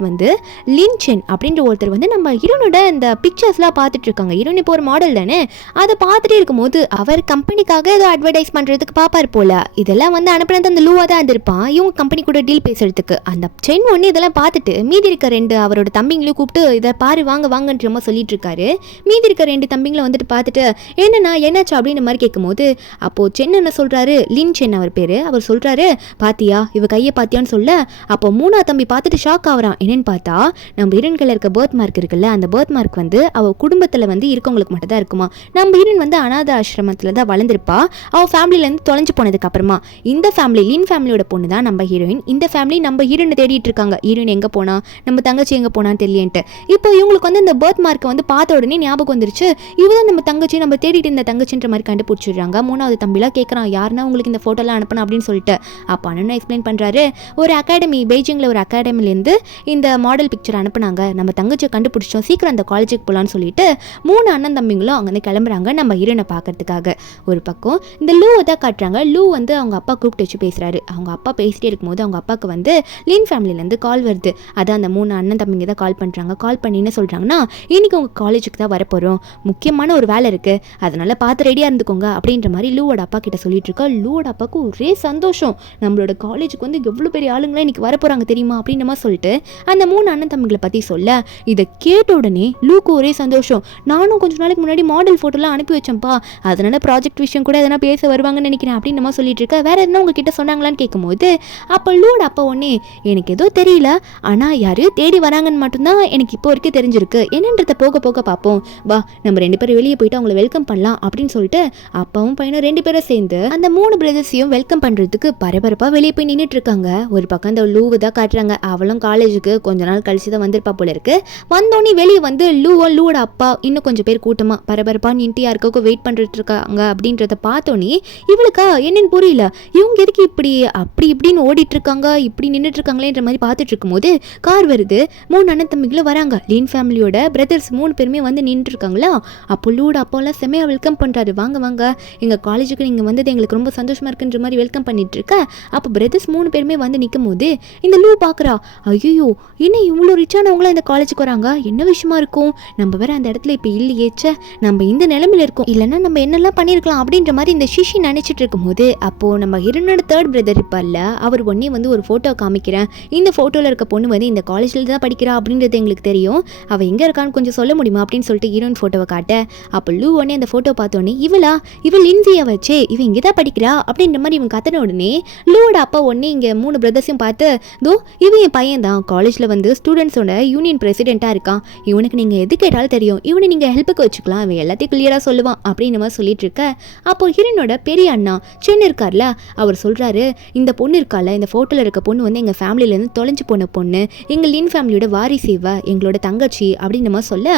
லின் சென் அப்படின்ற ஒருத்தர் நம்ம ஹீரோனோட இந்த பிக்சர்ஸ்லாம் பார்த்துட்டு இருக்காங்க. ஹீரோன் இப்போ ஒரு மாடல் தானே, அதை பார்த்துட்டே இருக்கும்போது அவர் கம்பெனிக்காக ஏதோ அட்வர்டைஸ் பண்ணுறதுக்கு பார்ப்பார் போல. இதெல்லாம் அனுப்புனது அந்த லூவாக தான் இருந்திருப்பான், இவங்க கம்பெனி கூட டீல் பேசுறதுக்கு. அந்த சென் ஒன்று இதெல்லாம் பார்த்துட்டு மீதி இருக்க ரெண்டு அவரோட தம்பிங்களையும் கூப்பிட்டு இதை பாரு வாங்கன்ற மாதிரி சொல்லிட்டு இருக்காரு. மீதி இருக்க ரெண்டு தம்பிங்களை பார்த்துட்டு என்னன்னா என்னாச்சு அப்படின்ற மாதிரி கேட்கும்போது, அப்போது சென் என்ன சொல்கிறாரு, லின் சென் அவர் பேர், அவர் சொல்கிறாரு, பாத்தியா இவ கையை பாத்தியான்னு சொல்ல, அப்போ மூணா தம்பி பார்த்துட்டு ஷாக் ஆகிறான். என்னன்னு பார்த்தா நம்ம ஹீரோன்கள் இருக்க பர்த் மார்க் இருக்குல்ல, அந்த பர்த் மார்க் அவள் குடும்பத்தில் இருக்கவங்களுக்கு மட்டும் தான் இருக்குமா. நம்ம ஹீரோன் அனாத ஆசிரமத்தில் தான் வளர்ந்துருப்பா. அவள் ஃபேமிலியிலேருந்து தொலைஞ்சு போனதுக்கு அப்புறமா இந்த ஃபேமிலி லின் ஃபேமிலியோட பொண்ணு தான் நம்ம ஹீரோயின். இந்த ஃபேமிலி நம்ம ஹீரோனை தேடிட்டு இருக்காங்க, ஹீரோயின் எங்கே போனா, நம்ம தங்கச்சி எங்கே போனான்னு தெரியலன்ட்டு. இப்போ இவங்களுக்கு இந்த பர்த் மார்க்கை பார்த்த உடனே ஞாபகம் வந்துருச்சு, இவதான் நம்ம தங்கச்சி, நம்ம தேடிட்டு இந்த தங்கச்சின்ற மாதிரி கண்டுபிடிச்சிடுறாங்க. மூணாவது தம்பிலாம் கேட்குறான், யாருன்னா உங்களுக்கு இந்த ஃபோட்டோலாம் அனுப்பணும் அப்படின்னு சொல்லிட்டு. அப்போ அண்ணன் எக்ஸ்பிளைன் பண்ணுறாரு, ஒரு அகாடமி பெய்ஜிங்கில் ஒரு அகாடமிலேருந்து இந்த மாடல் பிக்சர் அனுப்புனாங்க, நம்ம தங்கச்சியை கண்டுபிடிச்சோம், சீக்கிரம் அந்த காலேஜுக்கு போகலான்னு சொல்லிட்டு 3 அண்ணன் தம்பிங்களும் அங்கேருந்து கிளம்புறாங்க நம்ம ஹீரோனை பார்க்கறதுக்காக. ஒரு பக்கம் இந்த லூவை தான் காட்டுறாங்க. லூ வந்து அவங்க அப்பா கூப்பிட்டு வச்சு பேசுகிறாரு. அவங்க அப்பா பேசிட்டே இருக்கும்போது அவங்க அப்பாவுக்கு வந்து லின் ஃபேமிலியிலேருந்து கால் வருது. அதான் அந்த 3 அண்ணன் தம்பிங்க தான் கால் பண்ணுறாங்க. கால் பண்ணி என்ன சொல்கிறாங்கன்னா, இன்றைக்கி உங்கள் காலேஜுக்கு தான் வரப்போகிறோம், முக்கியமான ஒரு வேலை இருக்குது, அதனால் பார்த்து ரெடியாக இருந்துக்கோங்க அப்படின்ற மாதிரி லூவோட அப்பா கிட்ட சொல்லிட்டு இருக்கா. லூவோட அப்பாவுக்கு ஒரே சந்தோஷம், நம்மளோட காலேஜுக்கு வந்து எவ்வளோ பெரிய ஆளுங்களாம் இன்றைக்கி வரப்போகிறாங்க தெரியுமா அப்படின்ற மாதிரி சொல்லிட்டு அந்த 3 அண்ணன் தம்பிகளை பற்றி சொல்ல, இதை கேட்ட உடனே லூக்கு ஒரே சந்தோஷம். நானும் கொஞ்ச நாளைக்கு முன்னாடி மாடல் ஃபோட்டோலாம் அனுப்பி வச்சேன்ப்பா, அதனால் ப்ராஜெக்ட் விஷயம் கூட எதனா பேச வருவாங்கன்னு நினைக்கிறேன் அப்படின்னு நம்ம சொல்லிட்டு இருக்க. வேறு எதனா உங்ககிட்ட சொன்னாங்களான்னு கேட்கும்போது அப்போ லூவோட அப்பா ஒன்னே, எனக்கு ஏதோ தெரியல, ஆனால் யாரையும் தேடி வராங்கன்னு மட்டும்தான் எனக்கு இப்போ வரைக்கும் தெரிஞ்சிருக்கு, என்னன்றதை போக போக பார்ப்போம், வா நம்ம 2 பேரும் வெளியே போயிட்டு அவங்கள வெல்கம் பண்ணலாம் அப்படின்னு சொல்லிட்டு அப்பாவும் பையனும் 2 பேரும் சேர்ந்து அந்த 3 பிரதர்ஸையும் வெல்கம் பண்ணுறதுக்கு பரபரப்பாக வெளியே போய் நின்றுட்டு இருக்காங்க. ஒரு பக்கம் அந்த லூவை தான் காட்டுறாங்க. அவளும் காலேஜுக்கு கொஞ்ச நாள் கழிச்சு தான் வந்திருப்பா போல இருக்கு. வந்தோடனே வெளியே வந்து லூவோட அப்பா இன்னும் கொஞ்சம் பேர் கூட்டமாக பரபரப்பாக நின்று யாருக்காக வெயிட் பண்ணிட்டு இருக்காங்க அப்படின்றத பார்த்தோன்னே இவளுக்கா என்னன்னு புரியல, இவங்க எதுக்கு இப்படி அப்படி இப்படின்னு ஓடிட்டு இருக்காங்க, இப்படி நின்றுட்டு இருக்காங்களேன்ற மாதிரி பார்த்துட்டு இருக்கும்போது கார் வருது. 3 அண்ணன் தம்பிகளும் வராங்க. லின் ஃபேமிலியோட பிரதர்ஸ் 3 பேருமே வந்து நின்று இருக்காங்களா. அப்போ லூவோட அப்பாலாம் செம்மையாக வெல்கம் பண்ணுறாரு. வாங்க வாங்க எங்கள் காலேஜுக்கு நீங்கள் வந்தது எங்களுக்கு ரொம்ப சந்தோஷமாக இருக்குன்ற மாதிரி வெல்கம் பண்ணிட்டு இருக்க. அப்போ பிரதர்ஸ் 3 பேருமே வந்து நிற்கும் போது இந்த லூ பார்க்குறா, ஐயோ என்ன இவ்வளோ ரிச்சானவங்களாம் இந்த காலேஜுக்கு வராங்க, என்ன விஷயமா இருக்கும், நம்ம வேற அந்த இடத்துல இப்போ இல்லையேச்சே, நம்ம இந்த நிலைமையில இருக்கோம், இல்லைன்னா நம்ம என்னெல்லாம் பண்ணியிருக்கலாம் அப்படின்ற மாதிரி இந்த ஷிஷி நினச்சிட்டு இருக்கும்போது அப்போது நம்ம ஹீரோனோட 3rd பிரதர் இருப்பார்ல, அவர் ஒன்னே வந்து ஒரு ஃபோட்டோ காமிக்கிறேன், இந்த ஃபோட்டோவில் இருக்க பொண்ணு வந்து இந்த காலேஜில் தான் படிக்கிறா அப்படின்றது எங்களுக்கு தெரியும், அவள் எங்கே இருக்கான்னு கொஞ்சம் சொல்ல முடியுமா அப்படின்னு சொல்லிட்டு ஹீரோயின் ஃபோட்டோவை காட்ட. அப்போ லூ உடனே அந்த ஃபோட்டோ பார்த்தோன்னே இவள் லின்சியை வச்சே இவன் இங்கே தான் படிக்கிறா அப்படின்ற மாதிரி இவன் கத்தன உடனே லூவோட அப்பா உடனே இங்கே 3 பிரதர்ஸையும் பார்த்து, தோ இவன் என் பையன் தான், காலேஜில் வந்து ஸ்டூடெண்ட்ஸோட யூனியன் பிரசிடெண்ட்டாக இருக்கான், இவனுக்கு நீங்கள் எது கேட்டாலும் தெரியும், இவனை நீங்கள் ஹெல்ப்புக்கு வச்சுக்கலாம், இவன் எல்லாத்தையும் கிளியராக சொல்லுவான் அப்படின்னு மாதிரி சொல்லிட்டு இருக்க. அப்போ ஹீரோனோட பெரிய அண்ணா சென் இருக்கார்ல, அவர் சொல்கிறாரு, இந்த பொண்ணு இருக்கால, இந்த ஃபோட்டோவில் இருக்க பொண்ணு வந்து எங்கள் ஃபேமிலியிலேருந்து தொலைஞ்சு போன பொண்ணு, எங்கள் லின் ஃபேமிலியோட வாரிசு இவ, எங்களோட தங்கச்சி அப்படின்னு மாதிரி சொல்ல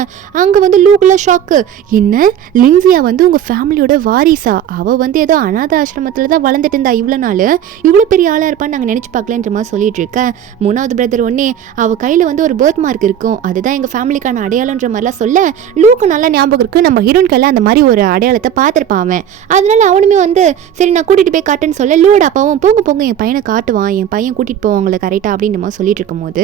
அங்கே வந்து லூக்குள்ள ஷாக்கு, என்ன லின்சியா வந்து உங்கள் ஃபேமிலியோட வாரிசா, அவள் வந்து ஏதோ அநாத ஆசிரமத்தில் தான் வளர்ந்துட்டு இருந்தா, இவ்வளோ நாள் இவ்வளோ பெரிய ஆளாக இருப்பான்னு நாங்கள் நினச்சி பார்க்கலன்ற மாதிரி சொல்லிட்டு இருக்க. 3வது பிரதர் ஒன்னே அவள் கையில் வந்து ஒரு பர்த் மார்க் இருக்கும், அதுதான் எங்கள் ஃபேமிலிக்கான அடையாளன்ற மாதிரிலாம் சொல்ல லூக்கு நல்லா ஞாபகம் இருக்குது, நம்ம ஹீரோன்கெல்லாம் அந்த மாதிரி ஒரு அடையாளத்தை பார்த்துருப்பான், அதனால அவனுமே வந்து சரி நான் கூட்டிகிட்டு போய் காட்டுன்னு சொல்ல லூவோட அப்பாவும் போங்க போங்க என் பையனை காட்டுவான், என் பையன் கூட்டிகிட்டு போவாங்களே கரெக்டாக அப்படின்ற மாதிரி சொல்லிட்டு இருக்கும்போது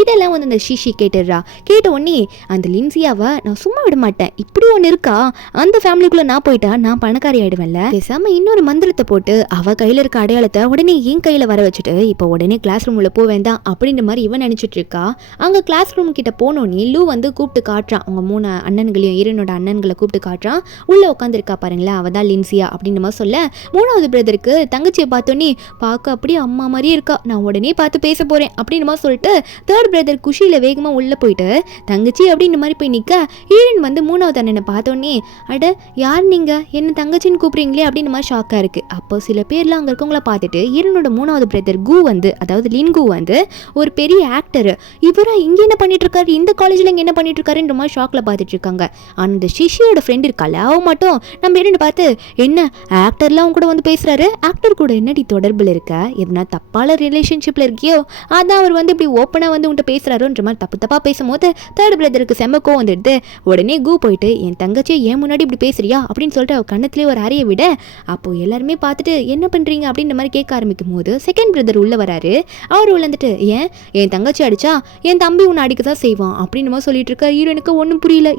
இதெல்லாம் வந்து அந்த ஷிஷி கேட்டுடுறா. கேட்ட உடனே அந்த லின்சியாவை நான் சும்மா விட மாட்டேன், இப்படி ஒன்று இருக்கா, அந்த ஃபேமிலிக்குள்ளே நான் போயிட்டா நான் பணக்காரி ஆயிடுவேன்ல, பேசாம இன்னொரு மந்திரத்தை போட்டு அவ கையில் இருக்க அடையாளத்தை உடனே என் கையில் வர வச்சுட்டு இப்போ உடனே கிளாஸ் ரூமில் போக வேண்டாம் அப்படின்ற மாதிரி இவன் நினச்சிட்டு இருக்கா. அங்கே கிளாஸ் ரூம் கிட்ட போனோன்னே லூ வந்து கூப்பிட்டு காட்டுறான், அவங்க 3 அண்ணன்களையும் ஹீரோனோட அண்ணன்களை கூப்பிட்டு காட்டுறான். உள்ளே உட்காந்துருக்கா பாருங்களேன், அவள் தான் லின்சியா அப்படின்ற மாதிரி சொல்ல 3வது பிரதருக்கு தங்கச்சியை பார்த்தோன்னே பார்க்க அப்படியே அம்மா மாதிரியே இருக்கா, நான் உடனே பார்த்து பேச போகிறேன் அப்படின்னு மாதிரி சொல்லிட்டு 3rd பிரதர் குஷியில் வேகமாக உள்ளே போயிட்டு தங்கச்சி அப்படின்ற மாதிரி போய் நிற்க ஹீரோன் வந்து 3வது அண்ணனை பார்த்தோன்னே, அட யார் நீங்கள் என்ன தங்கச்சின்னு கூப்பிட்றீங்களே அப்படின்னு மாதிரி ஷாக்காக இருக்குது. அப்போ சில பேர்லாம் அங்கே இருக்கவங்கள பார்த்துட்டு ஹீரோனோட 3வது பிரதர் கு வந்து, அதாவது லின் கு வந்து ஒரு பெரிய ஆக்டர், இவராக இங்கே என்ன பண்ணிட்டு இருக்காரு, இந்த காலேஜில் இங்கே என்ன பண்ணிட்டு இருக்காருன்ற மாதிரி ஷாக்கில் பார்த்துட்டு இருக்காங்க. ஆனால் இந்த ஷிஷியோட ஃப்ரெண்ட் இருக்கால அவ மட்டும் நம்ம இரண்டு பார்த்து, என்ன ஆக்டர்லாம் கூட வந்து பேசுகிறாரு, ஆக்டர் கூட என்னடி தொடர்பில் இருக்க, எதுனா தப்பான ரிலேஷன்ஷிப்பில் இருக்கியோ, அதான் அவர் வந்து இப்படி ஓப்பனாக வந்து உன்ட்ட பேசுகிறாருன்ற மாதிரி தப்பாக பேசும்போது 3rd பிரதருக்கு செம்மக்கோ வந்துடுது. உடனே கு போயிட்டு என் தங்கச்சியை ஏன் முன்னாடி இப்படி பேசுறியா அப்படின்னு சொல்லிட்டு அவள் கண்ணத்துலேயே ஒரு அறையை விட, அப்போது எல்லாருமே பார்த்துட்டு என்ன பண்ணுறீங்க அப்படின்ற மாதிரி கேட்க ஆரம்பிக்கும் போது 2nd பிரதர் உள்ளே வராரு. அவர் உள்ளந்துட்டு, ஏன் என் தங்கச்சி அடிச்சா என் தம்பி உன்னை அடிக்க தான் செய்வான் அப்படின்னு மாதிரி சொல்லிட்டு இருக்க. ஹீரோனுக்கு ஒன்றும் புரியல,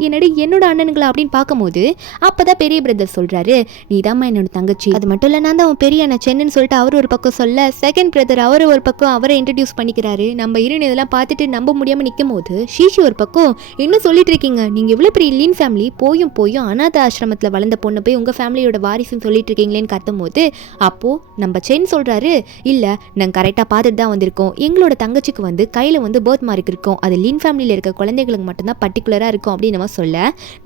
என்னோட அண்ணனுங்களை அப்படின்னு பார்க்கும்போது அப்போ தான் பெரிய பிரதர் சொல்கிறாரு, நீ தாம்மா என்னோட தங்கச்சி, அது மட்டும் இல்லை நான் தான் அவன் பெரிய அண்ணன் சென்னு சொல்லிட்டு அவர் ஒரு பக்கம் சொல்ல 2nd பிரதர் அவர் ஒரு பக்கம் அவரை இன்ட்ரடியூஸ் பண்ணிக்கிறாரு. நம்ம ஹீரோன் இதெல்லாம் பார்த்துட்டு நம்ப முடியாமல் நிற்கும் போது ஷீஷி ஒரு பக்கம், என்ன சொல்லிட்டு இருக்கீங்க, நீங்கள் எவ்வளோ பெரிய லின் ஃபேமிலி போயும் அநாத ஆசிரமத்தில் வளர்ந்த பொண்ணை போய் உங்கள் ஃபேமிலியோட வாரிசுன்னு சொல்லிட்டு இருக்கீங்களேன்னு கத்தும் போது அப்போது நம்ம சென் சொல்கிறாரு, இல்லை நாங்கள் கரெக்டாக பார்த்துட்டு தான் வந்திருக்கோம், எங்களோட தங்கச்சிக்கு வந்து கையில் வந்து பர்த் மார்க் இருக்கும், அது லின் ஃபேமிலியில் இருக்க குழந்தைகளுக்கு மட்டும்தான் பர்டிகுலராக இருக்கும் அப்படின்னு நம்ம சொல்ல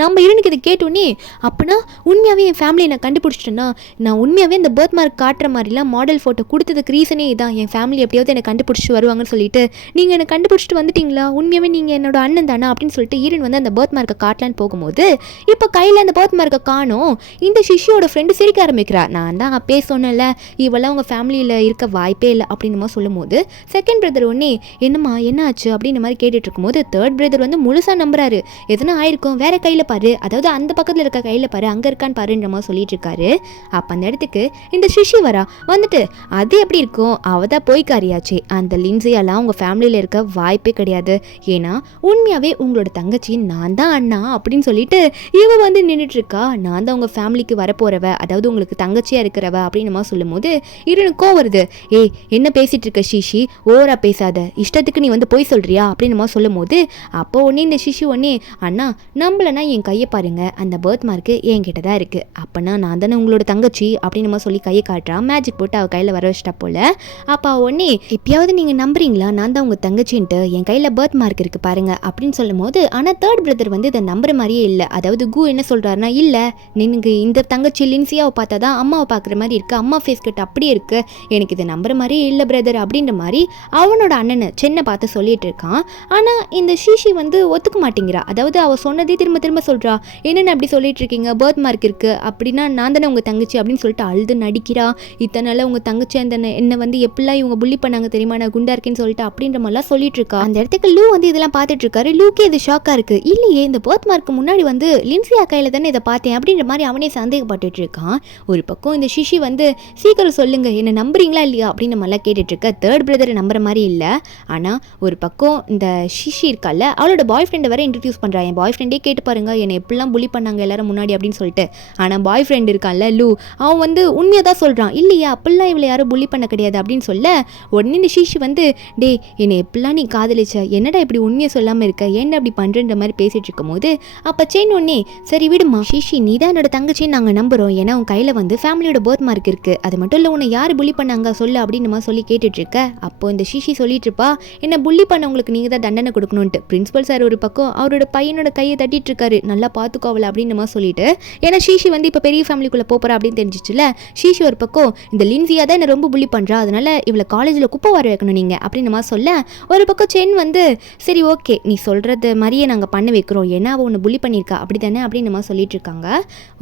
நம்ம ஹீரோனுக்கு இதை கேட்டோன்னே, அப்போனா உண்மையாகவே என் ஃபேமிலியை நான் கண்டுபிடிச்சிட்டேன்னா, நான் உண்மையாகவே இந்த பர்த் மார்க் காட்டுற மாதிரிலாம் மாடல் ஃபோட்டோ கொடுத்ததுக்கு ரீசனே இதான், என் ஃபேமிலி எப்படியாவது என்னை கண்டுபிடிச்சிட்டு வருவாங்கன்னு சொல்லிட்டு நீங்கள் என்னை கண்டுபிடிச்சிட்டு வந்துட்டீங்களா, உண்மையாகவே நீங்கள் என்னோட அண்ணன் தானா அப்படின்னு சொல்லிட்டு ஹீரோன் வந்து அந்த பர்த் மார்க்கை காட்டலான்னு போகும்போது இப்போ கையில் அந்த பர்த் மார்க்கை காணும். இந்த ஷிஷியோட ஃப்ரெண்டு சிரிக்க ஆரம்பிக்கிறா, நான் தான் அப்பயே சொன்னல இவெல்லாம் உங்கள் ஃபேமிலியில் இருக்க வாய்ப்பே இல்லை அப்படின்னு சொல்லும் போது 2nd பிரதர் ஒன்னே என்னம்மா என்ன ஆச்சு அப்படின்னு மாதிரி கேட்டுட்டு இருக்கும்போது 3rd பிரதர் வந்து முழுசாக நம்புறாரு, எதனா ஆயிருக்கும், வேற கையில் பாரு, அதாவது அந்த பக்கத்தில் இருக்க கையில் பாரு, அங்கே இருக்கான்னு பாருன்ற மாதிரி சொல்லிட்டு இருக்காரு. அப்போ அந்த இடத்துக்கு இந்த சிஷி வரா வந்துட்டு, அது எப்படி இருக்கும், அவ தான் போய்க்காரியாச்சே, அந்த லின்சியெல்லாம் உங்கள் ஃபேமிலியில் இருக்க வாய்ப்பே கிடையாது, ஏன்னா உண்மையாகவே உங்களோட தங்கச்சி நான் தான் அண்ணா அப்படின்னு சொல்லிட்டு இவ வந்து நின்றுட்டுருக்கா. நான் தான் உங்கள் ஃபேமிலிக்கு வரப்போகிறவ, அதாவது உங்களுக்கு தங்கச்சியாக இருக்கிறவ அப்படின்னு மாதிரி சொல்லும் போது இருனுக்கோ வருது. ஏய் என்ன பேசிகிட்டு இருக்க ஷிஷி, ஓவரா பேசாத, இஷ்டத்துக்கு நீ வந்து போய் சொல்கிறியா அப்படின்னு மாதிரி சொல்லும் போது அப்போ ஒன்னே இந்த சிஷி ஒன்னே, அண்ணா நம்மளனா என் கையை பாருங்க, அந்த பர்த் மார்க்கு என்கிட்ட தான் இருக்குது, அப்போனா நான் தானே உங்களோட தங்கச்சி அப்படின்னு சொல்லி கையை காட்டுறா. மேஜிக் போட்டு அவள் கையில் வர வச்சிட்டா போல. அப்போ ஒன்னே, எப்பயாவது நீங்கள் நம்புறீங்களா நான் தான் உங்கள் தங்கச்சின்ட்டு, என் கையில் பர்த் மார்க் இருக்குது பாருங்க அப்படின்னு சொல்லும் போது, ஆனால் தேர்ட் பிரதர் வந்து இதை நம்புற மாதிரியே இல்லை. அதாவது கு என்ன சொல்கிறாருன்னா, இல்லை நீங்கள் இந்த தங்கச்சி லின்சியாவை பார்த்தா தான் அம்மாவை பார்க்குற மாதிரி இருக்குது, அம்மா ஃபேஸ் கட் அப்படியே இருக்குது, எனக்கு இதை நம்புற மாதிரியே இல்லை பிரதர் அப்படின்ற மாதிரி அவனோட அண்ணனை சென்னை பார்த்து சொல்லிட்டு இருக்கான். ஆனால் இந்த ஷீஷி வந்து ஒத்துக்க மாட்டேங்கிறா. அதாவது அவள் சொன்னதே திரும்ப திரும்ப சொல்கிறா, என்னென்ன அப்படி சொல்லிட்டு இருக்கீங்க, பர்த் மார்க் இருக்குது அப்படின்னா நான் தானே உங்கள் தங்கச்சி அப்படின்னு சொல்லிட்டு அழுது நடிக்கிறா. இத்தனை நாள் உங்கள் தங்கச்சி அந்த என்னை வந்து எப்படிலாம் இவங்க புள்ளி பண்ணாங்க தெரியுமா, நான் குண்டா இருக்கேன்னு சொல்லிட்டு அப்படின்ற மாதிரிலாம் சொல்லிட்டு இருக்கா. அந்த இடத்துக்கு லூ வந்து இதெல்லாம் பார்த்துட்டு இருக்காரு. லூக்கே இது ஷாக்காக இருக்குது. இல்லையே இந்த பர்த் மார்க்கு முன்னாடி வந்து லின்சியா கையில் தானே இதை பார்த்தேன் அப்படின்ற மாதிரி அவனே சந்தேகப்பட்டுட்டு இருக்கான். ஒரு பக்கம் இந்த ஷிஷி வந்து சீக்கிரம் சொல்லுங்க என்ன நம்புறீங்களா இல்லையா அப்படின்னு மாதிரிலாம் கேட்டுட்டு இருக்க. தேர்ட் பிரதரை நம்புற மாதிரி இல்லை. ஆனால் ஒரு பக்கம் இந்த ஷிஷி இருக்கால, அவளோட பாய் ஃப்ரெண்டை வேற இன்ட்ரடியூஸ் பண்ணுறா. என் பாய் ஃப்ரெண்டே கேட்டு பாருங்க என்னை எப்படிலாம் புள்ளி பண்ணாங்க எல்லாரும் முன்னாடி அப்படின்னு சொல்லிட்டு. ஆனால் பாய் ஃப்ரெண்ட் இருக்கான்ல லூ, அவன் வந்து உண்மையாக தான் சொல்கிறான். இல்லையா அப்படிலாம் இவளை யாரும் புள்ளி பண்ண கிடையாது அப்படின்னு சொல்ல, உடனே இந்த ஷீஷி வந்து, டே என்னை எப்படிலாம் நீ காதலிச்ச, என்னடா இப்படி உண்மையை சொல்லாமல் இருக்க, என்ன அப்படி பண்ணுறன்ற மாதிரி பேசிகிட்டு இருக்கும் போது அப்போ செயின் ஒன்னே, சரி விடுமா ஷீஷி, நீ தான் என்னோட தங்கச்சின்னு நாங்கள் நம்புகிறோம், ஏன்னா உன் கையில் வந்து ஃபேமிலியோட பர்த் மார்க் இருக்குது, அது மட்டும் இல்லை உன்னை யார் புள்ளி பண்ணாங்க சொல்லு அப்படின்னு மாதிரி சொல்லி கேட்டுட்ருக்க. அப்போ இந்த ஷீஷி சொல்லிட்டு இருப்பா, என்ன புள்ளி பண்ணவங்களுக்கு நீங்கள் தான் தண்டனை கொடுக்கணுன்ட்டு. பிரின்சிபல் சார் ஒரு பக்கம் அவரோட பையனோட கையை தட்டிட்டு இருக்காரு, நல்லா பார்த்துக்கோவல அப்படின்னு மாதிரி சொல்லிட்டு, ஏன்னா ஷீஷி வந்து இப்போ பெரிய ஃபேமிலிக்குள்ளே போகிறா அப்படின்னு தெரிஞ்சிச்சுல. ஷீஷி ஒரு பக்கம், இந்த லின்சியா தான் என்னை ரொம்ப புள்ளி பண்ணுறா, அதனால இவளை காலேஜில் குப்பை வர வைக்கணும் நீங்கள் அப்படின்னு மாதிரி சொல்ல, ஒரு பக்கம் சென் வந்து, சரி ஓகே நீ சொல்கிறது மாதிரியே நாங்கள் பண்ண வைக்கிறோம், ஏன்னா அவள் ஒன்று புள்ளி பண்ணியிருக்கா அப்படி தானே அப்படின்னு மாதிரி சொல்லிட்டு இருக்காங்க.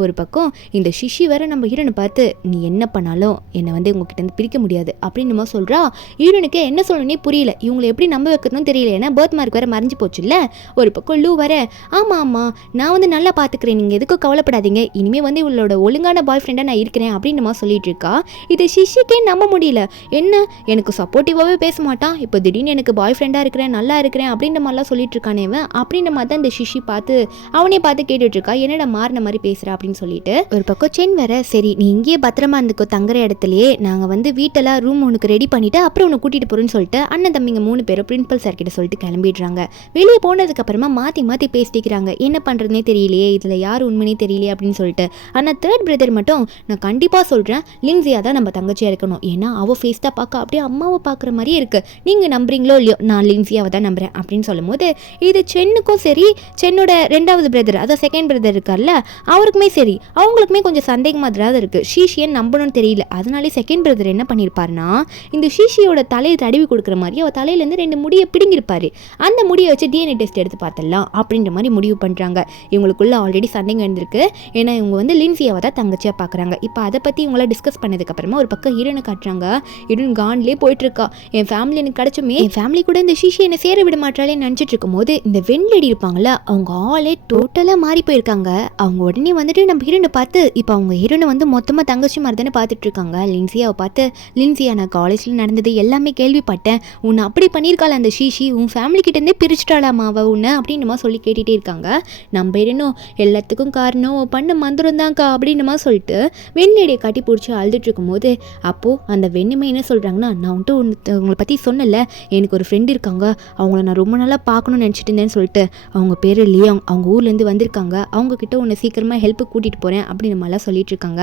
ஒரு பக்கம் இந்த ஷிஷி வேற நம்ம ஹீரோனை பார்த்து, நீ என்ன பண்ணாலும் என்னை வந்து உங்ககிட்ட இருந்து பிரிக்க முடியாது அப்படின்னு மாதிரி சொல்கிறா. ஹீரோனுக்கு என்ன சொல்லணுன்னே புரியல, இவங்களை எப்படி நம்ப வைக்கணும்னு தெரியல, ஏன்னா பர்த் மார்க் வேறு மறைஞ்சு போச்சு இல்லை. ஒரு பக்கம் லூ வர, ஆமாம் ஆமாம் நான் வந்து நல்லா பார்த்துக்கிறேன், நீங்கள் எதுக்கும் கவலைப்படாதீங்க, இனிமேல் வந்து இவளோட ஒழுங்கான பாய் ஃப்ரெண்டாக நான் இருக்கிறேன் அப்படின்னு மாதிரி சொல்லிட்டு இருக்கா. இது ஷிஷிக்கே நம்ப முடியல, என்ன எனக்கு சப்போர்ட்டிவாகவே பேச மாட்டான், இப்போ திடீர்னு எனக்கு பாய் ஃப்ரெண்டாக இருக்கிறேன் நல்லா இருக்கிறேன் அப்படின்ற மாதிரிலாம் சொல்லிட்டு இருக்கானேவன் அப்படின்ற மாதிரி தான் இந்த ஷிஷி பார்த்து அவனே பார்த்து கேட்டுட்டு இருக்கா, என்னடா மாறின மாதிரி பேசுகிறா அப்படின்னு சொல்லிட்டு. ஒரு பக்கம் சென் வேற, சரி நீ இங்கேயே பத்திரமா இருந்துக்கோ, தங்குற இடத்துலயே நாங்கள் வந்து வீட்டெல்லாம் ரூம் உனக்கு ரெடி பண்ணிவிட்டு அப்புறம் உன்னை கூட்டிகிட்டு போகிறோன்னு சொல்லிட்டு அண்ணன் தம்பிங்க 3 பேரும் பிரின்சிபல் சார் கிட்ட சொல்லிட்டு கிளம்பிடுறாங்க. வெளியே போனதுக்கு அப்புறமா மாற்றி பேசிக்கிறாங்க, என்ன பண்ணுறதுனே தெரியலையே, இதில் யார் உண்மையே தெரியலையே அப்படின்னு சொல்லிட்டு. ஆனால் தேர்ட் பிரதர் மட்டும், நான் கண்டிப்பாக சொல்கிறேன் லின்சியா தான் நம்ம தங்கச்சியாக இருக்கணும், ஏன்னா அவள் ஃபேஸ் தான் பார்க்க அப்படியே அம்மாவை பார்க்குற மாதிரியே இருக்குது, நீங்கள் நம்புறீங்களோ இல்லையோ நான் லின்சியாவை தான் நம்புகிறேன் அப்படின்னு சொல்லும் போது, இது சென்னுக்கும் சரி சென்னோட 2வது பிரதர் அதாவது செகண்ட் பிரதர் இருக்கார்ல அவருக்குமே சரி அவங்களுக்குமே கொஞ்சம் சந்தேகமாக தான் இருக்குது, ஷீஷியை நம்பணும்னு தெரியல. அதனாலே செகண்ட் பிரதர் என்ன பண்ணியிருப்பாருன்னா, இந்த ஷீஷியோட தலையை தடவி கொடுக்குற மாதிரி அவள் தலையிலேருந்து 2 முடியை பிடுங்கிருப்பாரு, அந்த முடியை வச்சு டிஎன்ஏ டெஸ்ட் எடுத்து பார்த்தலாம் அப்படின்ற மாதிரி முடிவு பண்ணுறாங்க. இவங்களுக்குள்ள ஆல்ரெடி சந்தேகம் இருந்திருக்கு, ஏன்னா இவங்க வந்து லின்சியாவை தான் தங்கச்சியாக பார்க்குறாங்க. இப்போ அதை பற்றி இவங்கள டிஸ்கஸ் பண்ணதுக்கப்புறமா ஒரு பக்கம் ஹீரோனை காட்டுறாங்க. ஹீரோன் கான்லேயே போயிட்டுருக்கா, என் ஃபேமிலி எனக்கு கிடச்சுமே, என் ஃபேமிலி கூட இந்த ஷீஷி என்னை சேர விட மாட்டாலே நினச்சிட்டு இருக்கும் போது இந்த வெண்லடி இருப்பாங்களா அவங்க ஆளே டோட்டலாக மாறி போயிருக்காங்க. அவங்க உடனே வந்துட்டு நம்ம ஹீரோனை பார்த்து, இப்போ அவங்க ஹீரோனை வந்து மொத்தமாக தங்கச்சி மாதிரி தானே பார்த்துட்டு இருக்காங்க. லின்சியாவை பார்த்து, லின்சியா நான் காலேஜில் நடந்தது எல்லாமே கேள்விப்பட்டேன், உன்னை அப்படி பண்ணியிருக்காள் அந்த ஷீஷி, உன் ஃபேமிலி கிட்டேருந்தே பிரிச்சுட்டாளாமா அவள் உன்னை அப்படின்னுமா சொல்லி கேட்டுகிட்டே இருக்காங்க. நம்ம ஹீரோனும் எல்லாத்துக்கும் காரணம் பண்ண மந்திரம் தான்க்கா அப்படின்னுமா சொல்லிட்டு வெண்ணிலையை கட்டி பிடிச்சி அழுதுட்டு இருக்கும்போது, அப்போது அந்த வெண்ணிமை என்ன சொல்கிறாங்கன்னா, நான் வந்துட்டு உங்களை பற்றி சொன்னல, எனக்கு ஒரு ஃப்ரெண்டு இருக்காங்க, அவங்கள நான் ரொம்ப நாளாக பார்க்கணும்னு நினச்சிட்டு இருந்தேன்னு சொல்லிட்டு, அவங்க பேர் லியோங், அவங்க ஊர்லேருந்து வந்திருக்காங்க, அவங்கக்கிட்ட உன்னை சீக்கிரமாக ஹெல்ப்பு கூட்டிகிட்டு போகிறேன் அப்படின்னு மாதிரிலாம் சொல்லிட்டு இருக்காங்க.